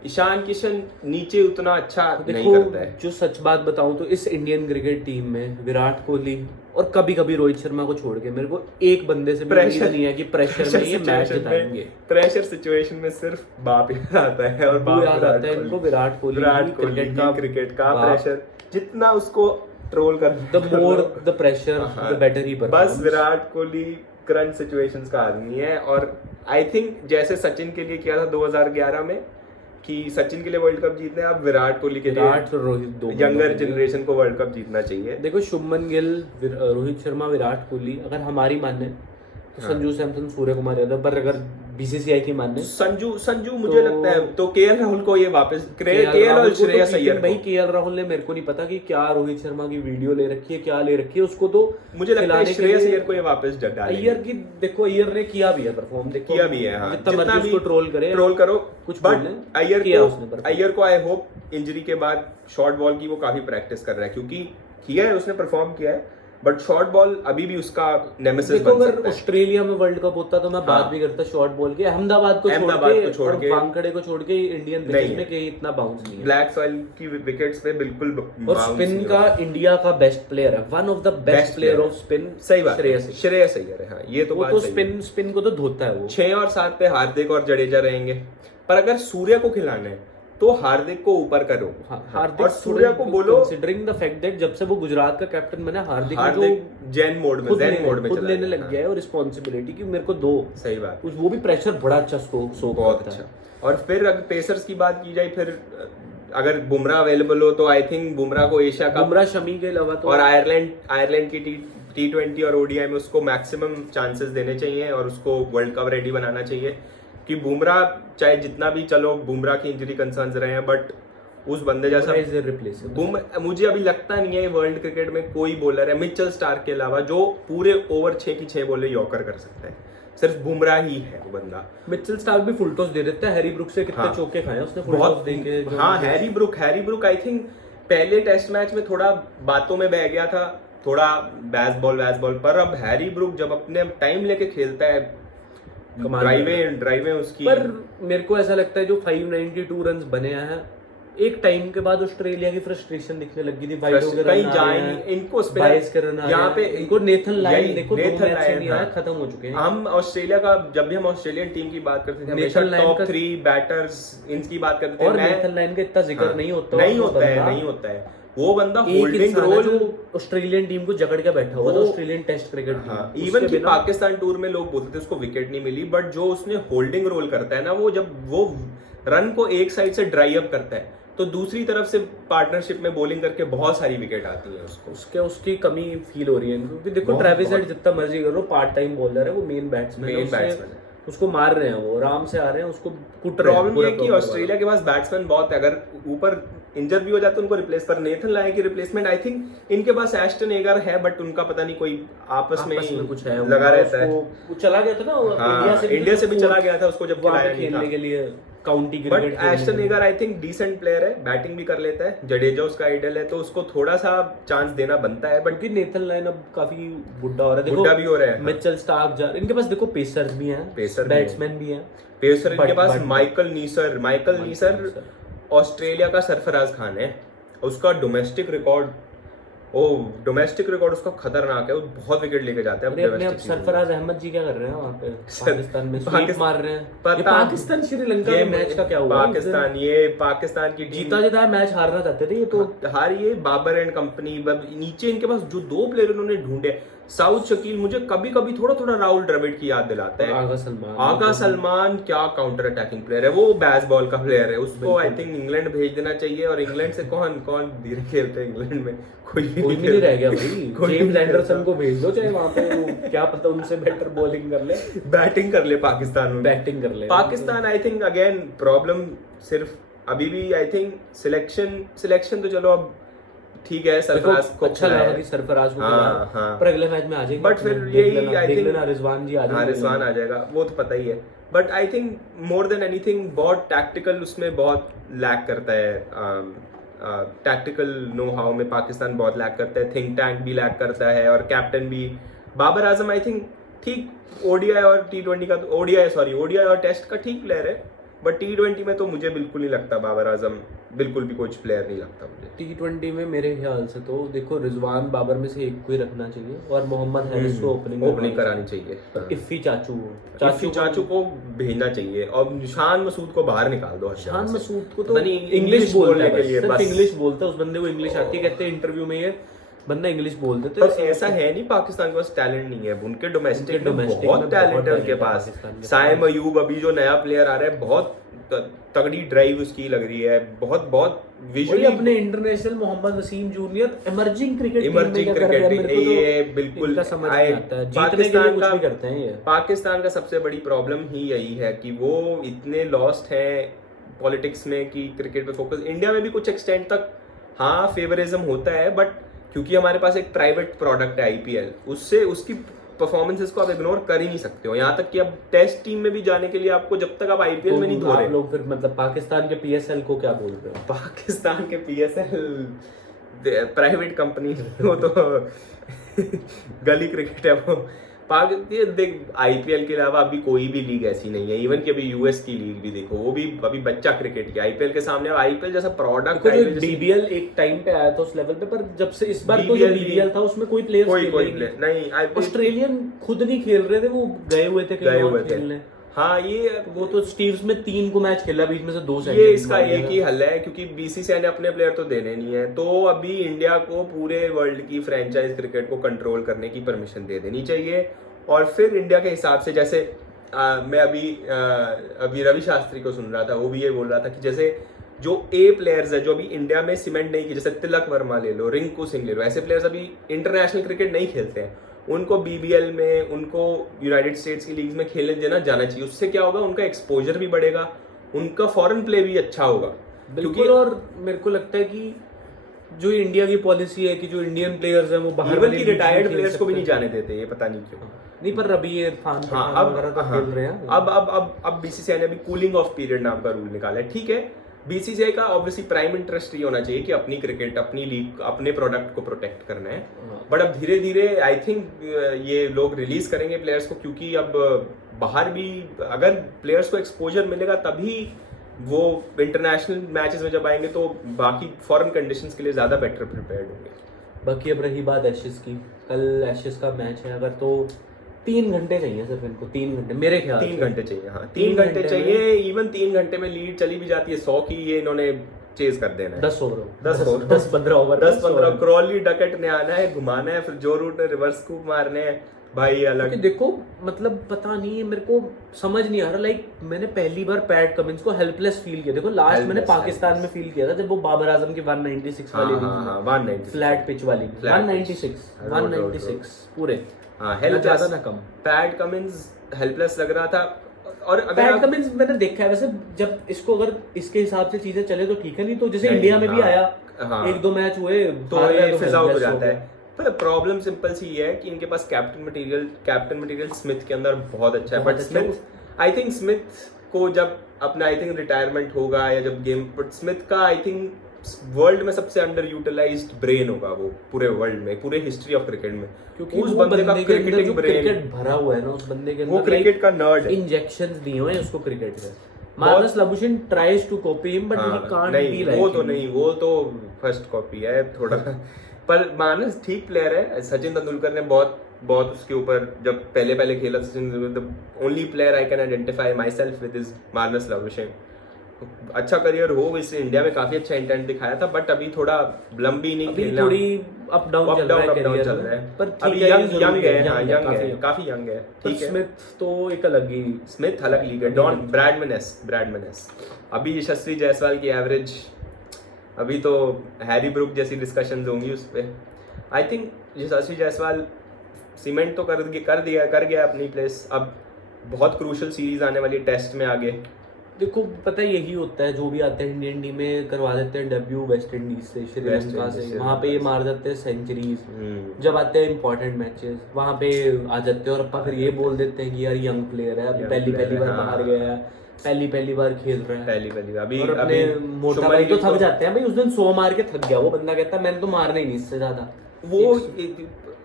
ईशान किशन नीचे उतना अच्छा नहीं करता है। जो सच बात बताऊं तो इस इंडियन क्रिकेट टीम में विराट कोहली और कभी कभी रोहित शर्मा को छोड़ के मेरे को एक बंदे से प्रेशर नहीं है कि प्रेशर में ये मैच जिताएंगे। प्रेशर सिचुएशन में सिर्फ बाप याद आता है, और बाप याद आता है इनको विराट कोहली क्रिकेट का प्रेशर, जितना उसको ट्रोल कर, the more the pressure the better ही। बस विराट कोहली क्रंच सिचुएशंस का आदमी है। और आई थिंक जैसे सचिन के लिए किया था 2011 में कि सचिन के लिए वर्ल्ड कप जीतने, अब विराट कोहली के लिए, रोहित, यंगर जनरेशन को वर्ल्ड कप जीतना चाहिए। देखो शुभमन गिल, रोहित शर्मा, विराट कोहली, अगर हमारी माने तो संजू सैमसन, सूर्य कुमार यादव, पर अगर बीसीसीआई की माने संजू मुझे लगता है तो केएल राहुल को ये वापस, केएल और श्रेयस अय्यर भाई, केएल राहुल ने मेरे को नहीं पता कि क्या रोहित शर्मा की वीडियो ले रखी है, क्या ले रखी है, उसको तो मुझे लगता है श्रेयस अय्यर को ये वापस डालेंगे। अय्यर की देखो, अय्यर ने किया भी है परफॉर्म, देखो किया भी है, हाँ, जितना मर्जी उसको ट्रोल करो कुछ, बट अय्यर को आई होप इंजरी के बाद शॉर्ट बॉल की वो काफी प्रैक्टिस कर रहा है, क्योंकि किया है उसने, परफॉर्म किया है, बट शॉर्ट बॉल अभी भी उसका नेमेसिस बन सकता है। ऑस्ट्रेलिया में वर्ल्ड कप होता तो मैं बात भी करता शॉर्ट बॉल के, अहमदाबाद को छोड़ के वानखेड़े को छोड़ के इंडियन पिचेस में कहीं इतना बाउंस नहीं है। ब्लैक सॉइल की विकेट्स पे बिल्कुल, और स्पिन का इंडिया का बेस्ट प्लेयर है, one of the best player off spin. सही बात, श्रेयस अय्यर है, हाँ, ये तो बात सही है। स्पिन को तो धोता है वो। 6 और 7 पे हार्दिक और जडेजा रहेंगे, पर अगर सूर्य को खिलाना है तो हार्दिक को ऊपर करो, हार्दिक और सूर्य को बोलो, कंसीडरिंग द फैक्ट दैट जब से वो गुजरात का कैप्टन बना, हार्दिक जेन मोड में खुद लेने लग गया है, और रिस्पांसिबिलिटी की मेरे को दो। सही बात, वो भी प्रेशर बड़ा अच्छा सो बहुत अच्छा। और फिर अगर पेसर्स की बात की जाए, फिर अगर बुमराह अवेलेबल हो तो आई थिंक बुमराह को एशिया कप, बुमराह, शमी के अलावा तो, और आयरलैंड की T20 और ओडीआई में उसको मैक्सिमम चांसेस देने चाहिए और उसको वर्ल्ड कप रेडी बनाना चाहिए। कि बुमराह चाहे जितना भी, चलो बुमराह की इंजरी कंसर्न्स रहे हैं, बट उस बंदे जैसा मुझे अभी लगता नहीं है वर्ल्ड क्रिकेट में कोई बॉलर है मिचेल स्टार्क के अलावा जो पूरे ओवर 6 की 6 बॉलें यॉर्कर कर सकता है। सिर्फ बुमराह ही है वो बंदा। मिचेल स्टार्क भी फुल टॉस दे देता है, हैरी ब्रुक से कितने हाँ, चौके खाए उसने फुल टॉस दे के। हाँ, हैरी ब्रुक आई थिंक पहले टेस्ट मैच में थोड़ा बातों में बह गया था, थोड़ा बैस बॉल, पर अब हैरी ब्रुक जब अपने टाइम लेके खेलता है, ड्राइवें उसकी। पर मेरे को ऐसा लगता है जो 592 रन्स बने हैं, एक टाइम के बाद ऑस्ट्रेलिया की फ्रस्ट्रेशन दिखने लगी थी। कहीं जाए इनको यहाँ पे इनको नेथन लायन देखो, नेथन लायन खत्म हो चुके हैं। हम ऑस्ट्रेलिया का, जब भी हम ऑस्ट्रेलियन टीम की बात करते थे हमेशा टॉप 3 बैटर्स इनकी बात करते थे, और नेथन लायन का इतना जिक्र नहीं होता है। वो बंदा होल्डिंग रोल जो ऑस्ट्रेलियन टीम को जकड़ के बैठा हुआ था, Australian test cricket team. Even कि पाकिस्तान टूर में लोग बोलते थे उसको विकेट नहीं मिली, बट जो उसने होल्डिंग रोल करता है ना, वो जब वो रन को एक साइड से ड्राई अप करता है तो दूसरी तरफ से पार्टनरशिप में बॉलिंग करके बहुत सारी विकेट आती है उसको। उसकी कमी फील हो रही है, क्योंकि देखो ट्रेविस हेड जितना मर्जी करो, पार्ट टाइम बॉलर है, वो मेन बैट्समैन है, उसको मार रहे हैं, वो आराम से आ रहे हैं, उसको कुट रहे हैं। प्रॉब्लम ये है कि ऑस्ट्रेलिया के पास बैट्समैन बहुत है, अगर ऊपर इंजर भी हो जाते उनको रिप्लेस, पर नेथन लायन की रिप्लेसमेंट आई थिंक इनके पास एस्टन एगर है, बट उनका पता नहीं कोई आपस में कुछ है लगा रहता है। वो चला गया था ना इंडिया से भी चला गया था, उसको जब खेलने के लिए county cricket. But Ashton Agar I think decent player है, बैटिंग भी कर लेता है, जडेजा उसका आइडल है, तो उसको थोड़ा सा चांस देना बनता है। बट नेथन लायन अब काफी बुढ़ा हो रहा है, बुढ़ा भी हो रहा है। मिचेल स्टार्क इनके पास देखो पेसर्स भी हैं, बैट्समैन भी हैं, पेसर इनके पास माइकल नीसर ऑस्ट्रेलिया का सरफराज खान है, उसका डोमेस्टिक रिकॉर्ड उसका खतरनाक है, वो बहुत विकेट लेके जाता है। अपने सरफराज अहमद जी क्या कर रहे हैं वहाँ पे पाकिस्तान में, स्वीप मार रहे हैं। पाकिस्तान श्रीलंका के मैच का क्या हुआ? पाकिस्तान की जीता मैच हारना चाहते थे, ये तो हारिए। बाबर एंड कंपनी, नीचे इनके पास जो 2 प्लेयर उन्होंने ढूंढे, साउथ शकील मुझे कभी कभी थोड़ा राहुल द्रविड़ की याद दिलाता है। आगा सलमान क्या काउंटर अटैकिंग प्लेयर है, वो बैस बॉल का प्लेयर है, उसको आई थिंक इंग्लैंड भेज देना चाहिए। और इंग्लैंड से कौन धीरे खेलते हैं इंग्लैंड में, कोई नहीं रह गया भाई। जेम्स एंडरसन को भेज दो, चाहे वहां पे क्या पता उनसे बेटर बॉलिंग कर ले, बैटिंग कर ले पाकिस्तान में, बैटिंग कर ले Pakistan. I think again problem सिर्फ अभी भी आई थिंक सिलेक्शन तो चलो अब ठीक है, सरफराज को अच्छा लगा कि सरफराज को पर अगले मैच में आ जाएगा। बट फिर यही आई थिंक रिजवान आ जाएगा, वो तो पता ही है। But I think more than anything बहुत टैक्टिकल उसमें बहुत लैक करता है, टैक्टिकल नो हाउ में पाकिस्तान बहुत लैक करता है, थिंक टैंक भी लैक करता है, और कैप्टन भी बाबर आजम आई थिंक ठीक ओडीआई और T20 का ओडीआई और टेस्ट का ठीक प्लेयर है, बट T20 में तो मुझे बिल्कुल नहीं लगता बाबर आजम, बिल्कुल भी कुछ प्लेयर नहीं लगता मुझे। T20 में मेरे ख्याल से तो देखो रिजवान बाबर में से एक को ही रखना चाहिए, और मोहम्मद हैरिस को ओपनिंग करानी चाहिए। इफ्फी चाचू को भेजना चाहिए, और शान मसूद को बाहर निकाल दो। शान मसूद को तो इंग्लिश बोलने के लिए सिर्फ इंग्लिश बोलता है, उस बंदे को इंग्लिश आती है, कहते हैं इंटरव्यू में ये बंदा इंग्लिश बोलते थे। पर ऐसा है नहीं, पाकिस्तान के पास टैलेंट नहीं है, उनके डोमेस्टिक बहुत टैलेंट है उनके पास। साइम अयूब अभी जो नया प्लेयर आ रहा है, बहुत तगड़ी ड्राइव उसकी लग रही है, बहुत विजुअली। अपने international Mohammad Waseem junior emerging cricket ये बिल्कुल पाकिस्तान का सबसे बड़ी प्रॉब्लम ही यही है कि वो इतने लॉस्ट है पॉलिटिक्स में कि क्रिकेट पे फोकस। इंडिया में भी कुछ एक्सटेंट तक हाँ फेवरिज्म होता है, बट क्योंकि हमारे पास एक प्राइवेट प्रोडक्ट है IPL, उससे उसकी परफॉर्मेंसेस को आप इग्नोर कर ही नहीं सकते हो। यहाँ तक कि अब टेस्ट टीम में भी जाने के लिए आपको जब तक आप IPL में नहीं धो रहे लोग, फिर मतलब पाकिस्तान के PSL को क्या बोल रहे हो? पाकिस्तान के PSL प्राइवेट कंपनी, वो तो गली क्रिकेट है वो। देख IPL के अलावा अभी कोई भी लीग ऐसी नहीं है, इवन कि अभी US की लीग भी देखो, वो भी अभी बच्चा क्रिकेट की। IPL के सामने IPL जैसा प्रोडक्ट, DBL एक टाइम पे आया था उस लेवल पे, पर जब से इस बार तो BBL था उसमें कोई प्लेयर नहीं, ऑस्ट्रेलियन खुद नहीं खेल रहे थे, वो गए हुए थे। हाँ, ये वो तो स्टीव्स में 3 को मैच खेला, बीच में से 2 ये इसका एक ही हल है, क्योंकि BCCI ने अपने प्लेयर तो देने नहीं है, तो अभी इंडिया को पूरे वर्ल्ड की फ्रेंचाइज क्रिकेट को कंट्रोल करने की परमिशन दे देनी चाहिए। और फिर इंडिया के हिसाब से, जैसे मैं अभी रवि शास्त्री को सुन रहा था, वो भी ये बोल रहा था कि जैसे जो A प्लेयर्स है जो अभी इंडिया में सीमेंट नहीं की, जैसे तिलक वर्मा ले लो, रिंकू सिंह ले लो, ऐसे प्लेयर्स अभी इंटरनेशनल क्रिकेट नहीं खेलते हैं, उनको BBL में, उनको यूनाइटेड स्टेट्स की लीग्स में खेलने देना जाना चाहिए। उससे क्या होगा, उनका एक्सपोजर भी बढ़ेगा, उनका फॉरेन प्ले भी अच्छा होगा। क्योंकि और मेरे को लगता है कि जो इंडिया की पॉलिसी है कि जो इंडियन प्लेयर्स हैं वो बाहर इवन वाली की leagues में रिटायर्ड खेल प्लेयर्स को भी सकते नहीं हैं। जाने देते, ये पता नहीं क्यों। नहीं पर रबी इरफान हाँ पठान वगैरह तो हाँ, खेल रहे हैं। अब बीसीसीआई ने अभी कूलिंग ऑफ पीरियड नाम का रूल निकाला है। ठीक है, बीसीसीआई का ऑब्वियसली प्राइम इंटरेस्ट ये होना चाहिए कि अपनी क्रिकेट, अपनी लीग, अपने प्रोडक्ट को प्रोटेक्ट करना है। बट अब धीरे धीरे आई थिंक ये लोग रिलीज करेंगे प्लेयर्स को, क्योंकि अब बाहर भी अगर प्लेयर्स को एक्सपोजर मिलेगा तभी वो इंटरनेशनल मैचेस में जब आएंगे तो बाकी फॉरेन कंडीशंस के लिए ज़्यादा बेटर प्रिपेयर्ड होंगे। बाकी अब रही बात एशेज की, कल एशेज का मैच है, अगर तो 3 घंटे चाहिए सिर्फ इनको, 3 घंटे मेरे ख्याल 3 से। घंटे चाहिए, हाँ 3 घंटे चाहिए। इवन 3 घंटे में लीड चली भी जाती है 100 की, ये इन्होंने चेज कर देना है। 10 ओवर 10-15 ओवर 10-15 क्रॉली डकेट ने आना है, घुमाना है, फिर जो रूट ने रिवर्स स्कूप मारने हैं भाई अलग। क्योंकि देखो मतलब पता नहीं है, मेरे को समझ नहीं आ रहा। लाइक मैंने पहली बार पैट कमिंस को हेल्पलेस फील किया। देखो लास्ट मैंने पाकिस्तान में फील किया था जब वो बाबर आजम की 196 वाली हाँ, 196 फ्लैट पिच वाली 196 पूरे। हाँ, ना ज्यादा ना कम। पैट कमिंस हेल्पलेस लग रहा था। और अगर पैट कमिंस मैंने देखा है वैसे, जब इसको अगर इसके हिसाब से चीजें चले तो ठीक है, नहीं तो जैसे इंडिया में भी आया, 1-2 मैच हुए तो ये फिज आउट हो जाता है। पर प्रॉब्लम सिंपल सी है कि इनके पास कैप्टन मटेरियल स्मिथ के अंदर बहुत अच्छा है। But Smith I think Smith को जब अपना आई थिंक रिटायरमेंट होगा या जब गेम, बट स्मिथ का आई थिंक वर्ल्ड में सबसे अंडर यूटिलाइज्ड ब्रेन होगा वो पूरे वर्ल्ड में, पूरे हिस्ट्री ऑफ क्रिकेट में, क्योंकि उस बंदे का क्रिकेटिंग ब्रेन, क्रिकेट भरा हुआ है ना उस बंदे के अंदर। वो क्रिकेट का नर्ड है। इंजेक्शंस दिए हुए हैं उसको क्रिकेट के। Marnus Labuschagne tries to copy him but he can't be like वो तो नहीं, वो तो फर्स्ट कॉपी है थोड़ा। पर मानस ठीक प्लेयर है। सचिन तेंदुलकर ने बहुत उसके ऊपर जब पहले खेला, Sachin the only player I can identify myself with is Marnus Labuschagne. अच्छा करियर हो, इससे इंडिया में काफी अच्छा इंटेंट दिखाया था, बट अभी थोड़ा लंबी नहीं खेलना, थोड़ी अप डाउन चल रहा है। पर अभी यंग है, काफी यंग है। ठीक है, स्मिथ तो एक अलग लीग है। डॉन ब्रैडमैन अभी यशस्वी जायसवाल की एवरेज, अभी तो हैरी ब्रूक जैसी डिस्कशंस होंगी उस पे। I think Yashasvi Jaiswal cement तो कर गया अपनी प्लेस। अब बहुत क्रूशियल सीरीज आने वाली टेस्ट में आगे। देखो पता है यही होता है, जो भी आते हैं इंडियन टीम में करवा देते हैं डेब्यू वेस्ट इंडीज से, श्रीलंका से, वहाँ पे ये मार जाते हैं सेंचुरीज। जब आते हैं इंपॉर्टेंट मैचेस वहाँ पे आ जाते हैं और अपना फिर ये बोल देते हैं कि यार यंग प्लेयर है, अभी पहली बार बाहर गया है, पहली बार खेल रहा है, पहली बार। अभी और अपने मोटा भाई तो थक जाते हैं भाई। उस दिन 100 मार के थक गया वो बंदा, कहता है मैंने तो मारना ही नहीं इससे ज्यादा। वो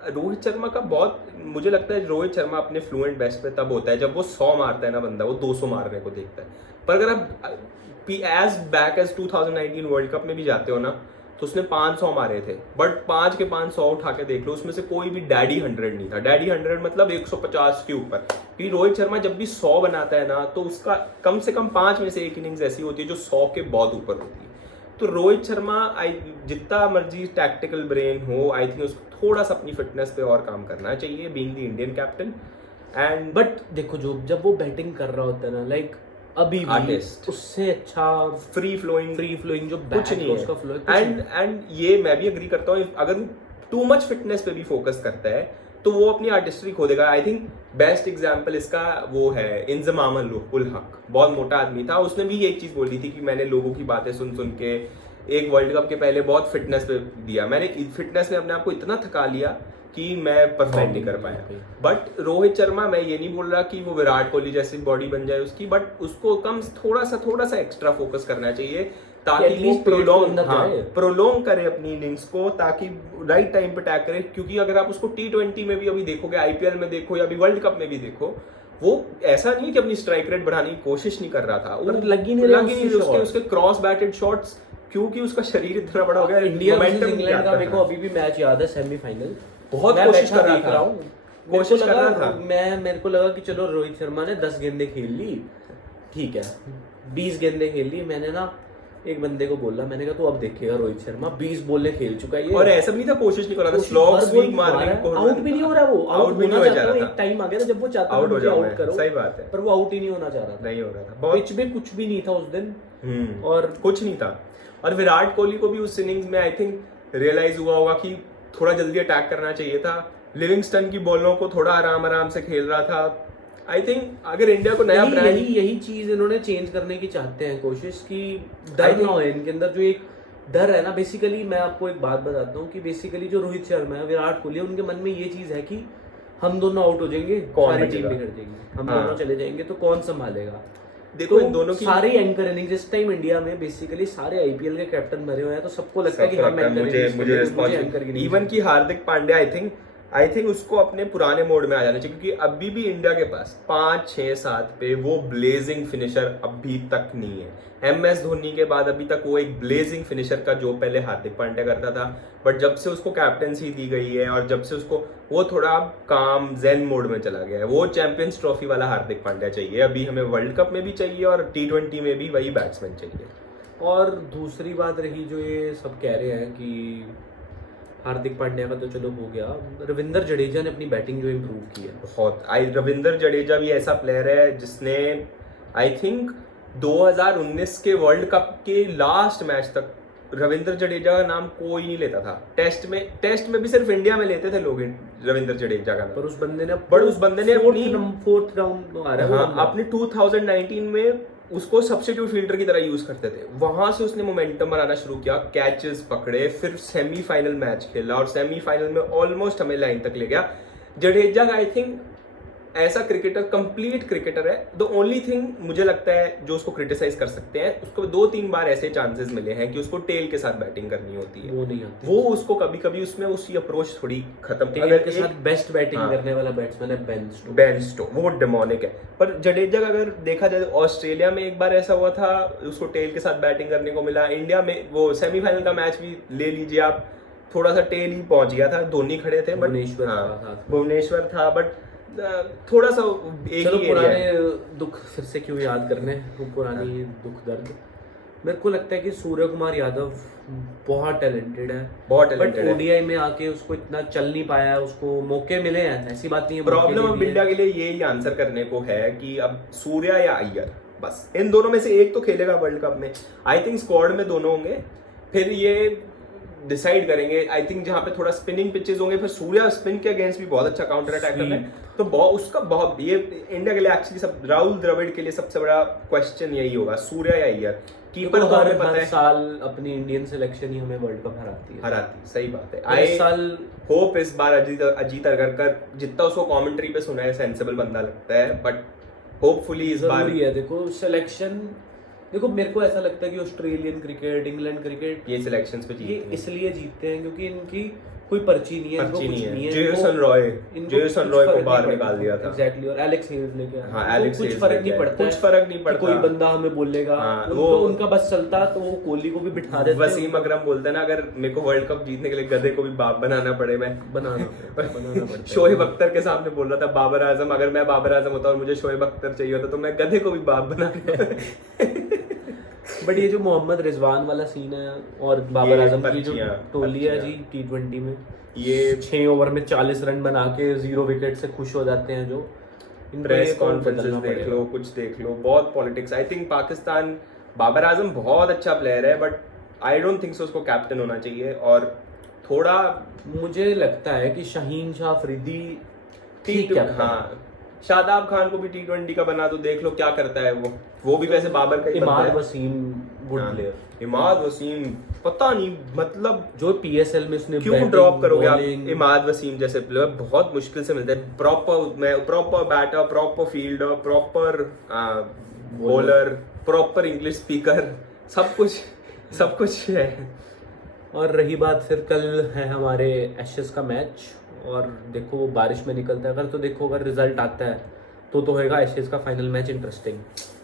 रोहित शर्मा का बहुत, मुझे लगता है रोहित शर्मा अपने फ्लुएंट बेस्ट पे तब होता है जब वो 100 मारता है ना बंदा, वो 200 मारने को देखता है। पर अगर आप as back as 2019 World Cup में भी जाते हो ना, तो उसने 500 मारे थे, बट 5 के 500 उठा के देख लो, उसमें से कोई भी डैडी 100 नहीं था। डैडी 100 मतलब 150 के ऊपर। क्योंकि रोहित शर्मा जब भी 100 बनाता है ना, तो उसका कम से कम 5 में से 1 इनिंग्स ऐसी होती है जो 100 के बहुत ऊपर होती है। तो रोहित शर्मा जितना मर्जी टैक्टिकल ब्रेन हो, आई थिंक उसको थोड़ा सा अपनी फिटनेस पे और काम करना चाहिए, being the Indian captain. And but देखो जब वो बैटिंग कर रहा होता है ना, लाइक अभी भी उससे अच्छा फ्री फ्लोइंग जो कुछ नहीं है उसका फ्लो है। एंड ये मैं भी एग्री करता हूँ, अगर टू मच फिटनेस पे भी फोकस करता है तो वो अपनी आर्टिस्ट्री खो देगा। आई थिंक बेस्ट एग्जांपल इसका वो है इंजमाम उल हक, बहुत मोटा आदमी था, उसने भी एक चीज बोली थी कि मैंने लोगों की बातें सुन के एक वर्ल्ड कप के पहले बहुत फिटनेस पे दिया, मैंने फिटनेस में अपने आप को इतना थका लिया कि मैं परफॉर्म नहीं कर पाया। बट रोहित शर्मा, मैं ये नहीं बोल रहा कि वो विराट कोहली जैसी बॉडी बन जाए उसकी, बट उसको थोड़ा सा एक्स्ट्रा फोकस करना चाहिए ताकि वो प्रोलॉन्ग करे अपनी इनिंग्स को, ताकि राइट टाइम पे टैग करे। क्योंकि अगर आप उसको T20 में भी अभी देखोगे, IPL में देखो या अभी वर्ल्ड कप में भी देखो, वो ऐसा नहीं कि अपनी स्ट्राइक रेट बढ़ाने की कोशिश नहीं कर रहा था, लगी नहीं उसके क्रॉस बैटेड शॉट्स, क्योंकि उसका शरीर इतना बड़ा हो गया। इंडिया वर्सेस इंग्लैंड का मेरे को अभी भी मैच याद है, सेमीफाइनल, बहुत कोशिश कर रहा था। मेरे को लगा कि चलो रोहित शर्मा ने 10 गेंदें खेल ली, ठीक है, 20 गेंदें खेल ली। मैंने ना एक बंदे को बोला, मैंने कहा तो अब देखेगा रोहित शर्मा 20 बॉलें खेल चुका है, और ऐसा भी नहीं था, कोशिश नहीं कर रहा था, स्लॉग स्वीप मारने को, आउट भी नहीं हो रहा, वो आउट भी नहीं हो जा रहा था। एक टाइम आ गया था जब वो चाहता था मुझे आउट करो, सही बात है, पर वो आउट ही नहीं होना चाह रहा था, नहीं हो रहा था, पिच में कुछ भी नहीं था उस दिन, और कुछ नहीं था। और विराट कोहली को भी उस इनिंग्स में आई थिंक रियलाइज हुआ होगा कि थोड़ा जल्दी अटैक करना चाहिए था। लिविंगस्टन की बॉलों को थोड़ा आराम से खेल रहा था। आई थिंक अगर इंडिया को नया ब्रांड, यही चीज इन्होंने चेंज करने की चाहते हैं कोशिश, की डर ना हो इनके अंदर, जो एक डर है ना बेसिकली। मैं आपको एक बात बताता हूँ कि बेसिकली जो रोहित शर्मा है, विराट कोहली है, उनके मन में ये चीज़ है कि हम दोनों आउट हो जाएंगे, कौन सारी टीम बचेगा? बिगड़ जाएगी, हम हाँ। दोनों चले जाएंगे तो कौन संभालेगा। देखो इन दोनों की सारे एंकर इनिंग्स इस टाइम इंडिया में बेसिकली सारे आईपीएल के कैप्टन भरे हुए हैं, तो सबको लगता है कि हम एंकर मुझे रिस्पॉन्सिबिलिटी, इवन की हार्दिक पांड्या आई थिंक उसको अपने पुराने मोड में आ जाना चाहिए, क्योंकि अभी भी इंडिया के पास 5, 6, 7 पे वो ब्लेजिंग फिनिशर अभी तक नहीं है। MS धोनी के बाद अभी तक वो एक ब्लेजिंग फिनिशर का जो पहले हार्दिक पांड्या करता था, बट जब से उसको कैप्टनसी दी गई है और जब से उसको वो थोड़ा काम जेन मोड में चला गया है, वो चैंपियंस ट्रॉफी वाला हार्दिक पांड्या चाहिए। अभी हमें वर्ल्ड कप में भी चाहिए और T20 में भी वही बैट्समैन चाहिए। और दूसरी बात रही जो ये सब कह रहे हैं कि हार्दिक पांड्या का तो चलो हो गया, रविंद्र जडेजा ने अपनी बैटिंग जो इम्प्रूव की है बहुत। रविंद्र जडेजा भी ऐसा प्लेयर है जिसने आई थिंक 2019 के वर्ल्ड कप के लास्ट मैच तक रविंद्र जडेजा का नाम कोई नहीं लेता था। टेस्ट में भी सिर्फ इंडिया में लेते थे लोग रविंद्र जडेजा का नाम। पर उस बंदे ने फोर्थ राउंड आ रहा है, अपने 2019 में उसको सब्स्टिट्यूट फील्डर की तरह यूज करते थे। वहां से उसने मोमेंटम बनाना शुरू किया, कैचेस पकड़े, फिर सेमीफाइनल मैच खेला और सेमीफाइनल में ऑलमोस्ट हमें लाइन तक ले गया। जडेजा का आई थिंक ऐसा क्रिकेटर, कंप्लीट क्रिकेटर है। द ओनली थिंग मुझे लगता है जो उसको क्रिटिसाइज कर सकते हैं, उसको 2-3 बार ऐसे चांसेस मिले हैं कि उसको टेल के साथ बैटिंग करनी होती है, वो नहीं आती। वो उसको कभी कभी उसमें उसकी अप्रोच थोड़ी खत्म। टेल के साथ बेस्ट बैटिंग करने वाला बैट्समैन है बेन स्टोक्स, वो डेमोनिक है। पर जडेजा का अगर देखा जाए तो ऑस्ट्रेलिया में एक बार ऐसा हुआ था, उसको टेल के साथ बैटिंग करने को मिला। इंडिया में वो सेमीफाइनल का मैच भी ले लीजिए आप, थोड़ा सा टेल ही पहुंच गया था, धोनी खड़े थे, भुवनेश्वर था, बट थोड़ा सा एक चलो ही पुराने दुख फिर से क्यों याद करने, वो पुरानी दुख दर्द। मेरे को लगता है कि सूर्य कुमार यादव बहुत टैलेंटेड है, बट ओडीआई में आके उसको इतना चल नहीं पाया, उसको मौके मिले हैं, ऐसी बात नहीं है। प्रॉब्लम अब इंडिया के लिए यही आंसर करने को है कि अब सूर्या या अय्यर, बस इन दोनों में से एक तो खेलेगा वर्ल्ड कप में। आई थिंक स्क्वाड में दोनों होंगे, फिर ये डिसाइड करेंगे। आई थिंक जहां पे थोड़ा स्पिनिंग पिचेस होंगे, फिर सूर्या स्पिन के अगेंस्ट भी बहुत अच्छा काउंटर अटैक करता है, तो बहुत ये इंडिया के लिए एक्चुअली सब राहुल द्रविड़ के लिए सबसे बड़ा क्वेश्चन यही होगा, सूर्या या अय्यर। कीपर तो हमें पता है, साल अपनी इंडियन सिलेक्शन ही हमें वर्ल्ड कप हराती, सही बात है। इस साल होप इस बार अजीत अगरकर, जितना उसको कमेंट्री पे सुना है, सेंसिबल बंदा लगता है, बट होपफुली इस बार है। देखो सिलेक्शन, देखो मेरे को ऐसा लगता है कि ऑस्ट्रेलियन क्रिकेट, इंग्लैंड क्रिकेट, ये सिलेक्शंस पे जीतते हैं, इसलिए जीतते हैं क्योंकि इनकी कोई पर्ची नहीं है, कुछ नहीं है। जेसन रॉय को बाहर निकाल दिया था, एग्जैक्टली, और एलेक्स हेल्स लेके आया। हाँ, एलेक्स कुछ फर्क नहीं पड़ता, कोई बंदा हमें बोलेगा, वो उनका बस चलता, तो वो कोहली को भी बिठा देते। वसीम अकरम बोलते हैं ना, अगर मेरे को वर्ल्ड कप जीतने के लिए गधे को भी बाप बनाना पड़े, मैं बनाना पड़ता। शोएब अख्तर के सामने बोल रहा था बाबर आजम, अगर मैं बाबर आजम होता और मुझे शोएब अख्तर चाहिए होता तो मैं गधे को भी बाप बना। बट ये जो मोहम्मद रिजवान वाला सीन है और बाबर आजम की जो टोली है जी T20 में, ये 6 ओवर में 40 रन बना के 0 विकेट से खुश हो जाते हैं, जो प्रेस कॉन्फ्रेंसेस देख लो, कुछ देख लो, बहुत politics. I think Pakistan, Babar Azam बहुत अच्छा प्लेयर है, but I don't think so उसको कैप्टन होना चाहिए। और थोड़ा मुझे लगता है कि शाहीन शाह अफरीदी ठीक है, हाँ, शादाब खान को भी T20 का बना, तो देख लो क्या करता है वो भी वैसे बाबर का ही बनता है। इमाद वसीम गुड प्लेयर, इमाद वसीम पता नहीं, मतलब जो PSL में उसने क्यों ड्रॉप करोगे आप इमाद वसीम जैसे प्लेयर, बहुत मुश्किल से मिलते हैं। Proper batter, proper fielder, proper bowler, proper English speaker, सब कुछ है। और रही बात, फिर कल है हमारे एशेस का मैच, और देखो वो बारिश में निकलता है, अगर देखो अगर रिजल्ट आता है तो होएगा एशेज का फाइनल मैच इंटरेस्टिंग।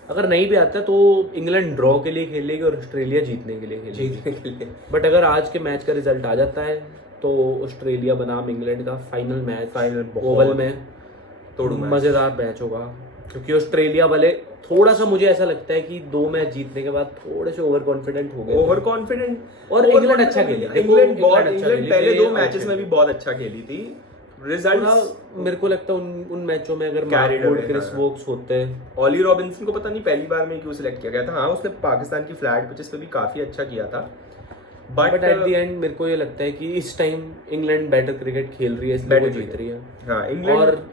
अगर नहीं भी आता तो इंग्लैंड ड्रॉ के लिए खेलेगी और ऑस्ट्रेलिया जीतने के लिए खेलेगी। बट अगर आज के मैच का रिजल्ट आ जाता है तो ऑस्ट्रेलिया बनाम इंग्लैंड का फाइनल ओवल में मजेदार मैच होगा, क्योंकि ऑस्ट्रेलिया वाले थोड़ा सा, मुझे ऐसा लगता है कि 2 मैच जीतने के बाद थोड़े से ओवर कॉन्फिडेंट हो गए, और इंग्लैंड अच्छा खेली। इंग्लैंड पहले 2 मैचेस में भी बहुत अच्छा खेली थी। रिजल्ट मेरे को लगता है उन मैचों में अगर क्रिस वोक्स होते, ऑली रॉबिन्सन को पता नहीं पहली बार में क्यों सिलेक्ट किया गया था। हाँ, उसने पाकिस्तान की फ्लैट पिचेस पे भी काफी अच्छा किया था, बट एट द एंड मेरे को ये लगता है कि इस टाइम इंग्लैंड बेटर क्रिकेट खेल रही है, इसलिए वो जीत रही है। हाँ, इंग्लैंड और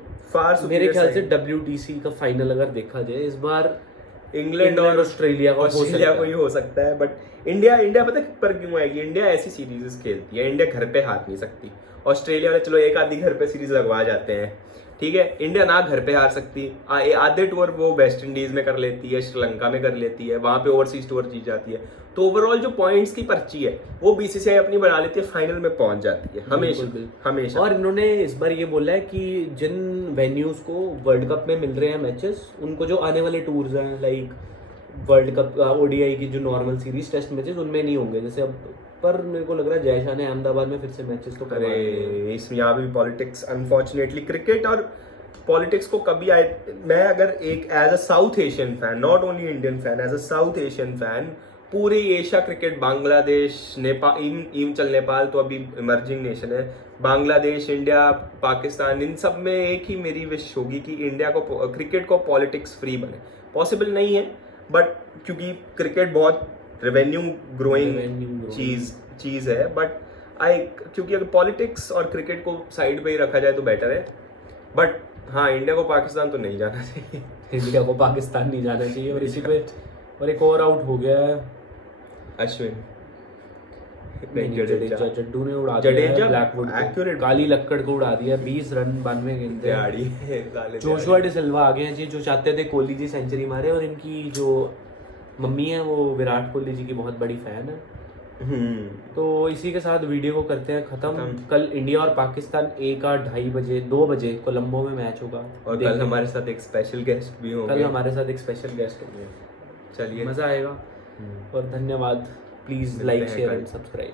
मेरे ख्याल से WTC का फाइनल अगर देखा जाए इस बार, इंग्लैंड और ऑस्ट्रेलिया को हो ऑस्ट्रेलिया सकता को है। ही हो सकता है, बट इंडिया पता है पर क्यों आएगी? इंडिया ऐसी सीरीज खेलती है, इंडिया घर पे हार नहीं सकती। ऑस्ट्रेलिया वाले चलो एक आधी घर पे सीरीज लगवा जाते हैं, ठीक है, इंडिया ना घर पे हार सकती। आधे टूर वो वेस्ट इंडीज में कर लेती है, श्रीलंका में कर लेती है, वहां पे ओवरसीज टूर जीत जाती है। तो ओवरऑल जो पॉइंट्स की पर्ची है वो बीसीसीआई अपनी बना लेती है, फाइनल में पहुंच जाती है हमेशा बिल्कुल। हमेशा। और इन्होंने इस बार ये बोला है कि जिन वेन्यूज को वर्ल्ड कप में मिल रहे हैं मैचेस, उनको जो आने वाले टूर्स हैं लाइक वर्ल्ड कप ओडीआई की जो नॉर्मल सीरीज टेस्ट मैचेस उनमें नहीं होंगे। जैसे अब पर मेरे को लग रहा है जयशाह ने अहमदाबाद में फिर से मैचेस तो करवाए हैं। अरे इस यहाँ भी पॉलिटिक्स, अनफॉर्चुनेटली क्रिकेट और पॉलिटिक्स को कभी आए, मैं अगर एक as a south Asian fan, not only Indian fan, as a south Asian fan, पूरे Asia cricket, Bangladesh, Nepal, even चल नेपाल तो अभी इमर्जिंग नेशन है, बांग्लादेश, इंडिया, पाकिस्तान, इन सब में एक ही मेरी विश होगी कि इंडिया को क्रिकेट को पॉलिटिक्स फ्री बने। पॉसिबल नहीं है बट क्योंकि क्रिकेट बहुत रेवेन्यू ग्रोइंग चीज है, बट क्योंकि अगर पॉलिटिक्स और क्रिकेट को साइड पे ही रखा जाए तो बेटर है। बट हाँ, इंडिया को पाकिस्तान तो नहीं जाना चाहिए। इंडिया को पाकिस्तान नहीं जाना चाहिए। और इसी पे और एक और आउट हो गया है अश्विन, जडेजा, जड्डू ने उड़ा दिया जडेजा ब्लैकवुड को, accurate। काली लक्कड़ को उड़ा दिया। 20 रन 92 गेंदें। जोशुआ डिसिल्वा आ गए हैं जी, जो चाहते थे कोहली जी सेंचुरी मारे, और इनकी जो मम्मी है वो विराट कोहली जी की बहुत बड़ी फैन है। तो इसी के साथ वीडियो को करते हैं खत्म। कल इंडिया और पाकिस्तान 1-2:30 बजे 2 बजे कोलंबो में मैच होगा, और कल हमारे साथ एक स्पेशल गेस्ट भी होंगे। कल हमारे साथ एक स्पेशल गेस्ट होंगे, चलिए मजा आएगा। और धन्यवाद। प्लीज मिलते लाइक हैं शेयर कल। And subscribe.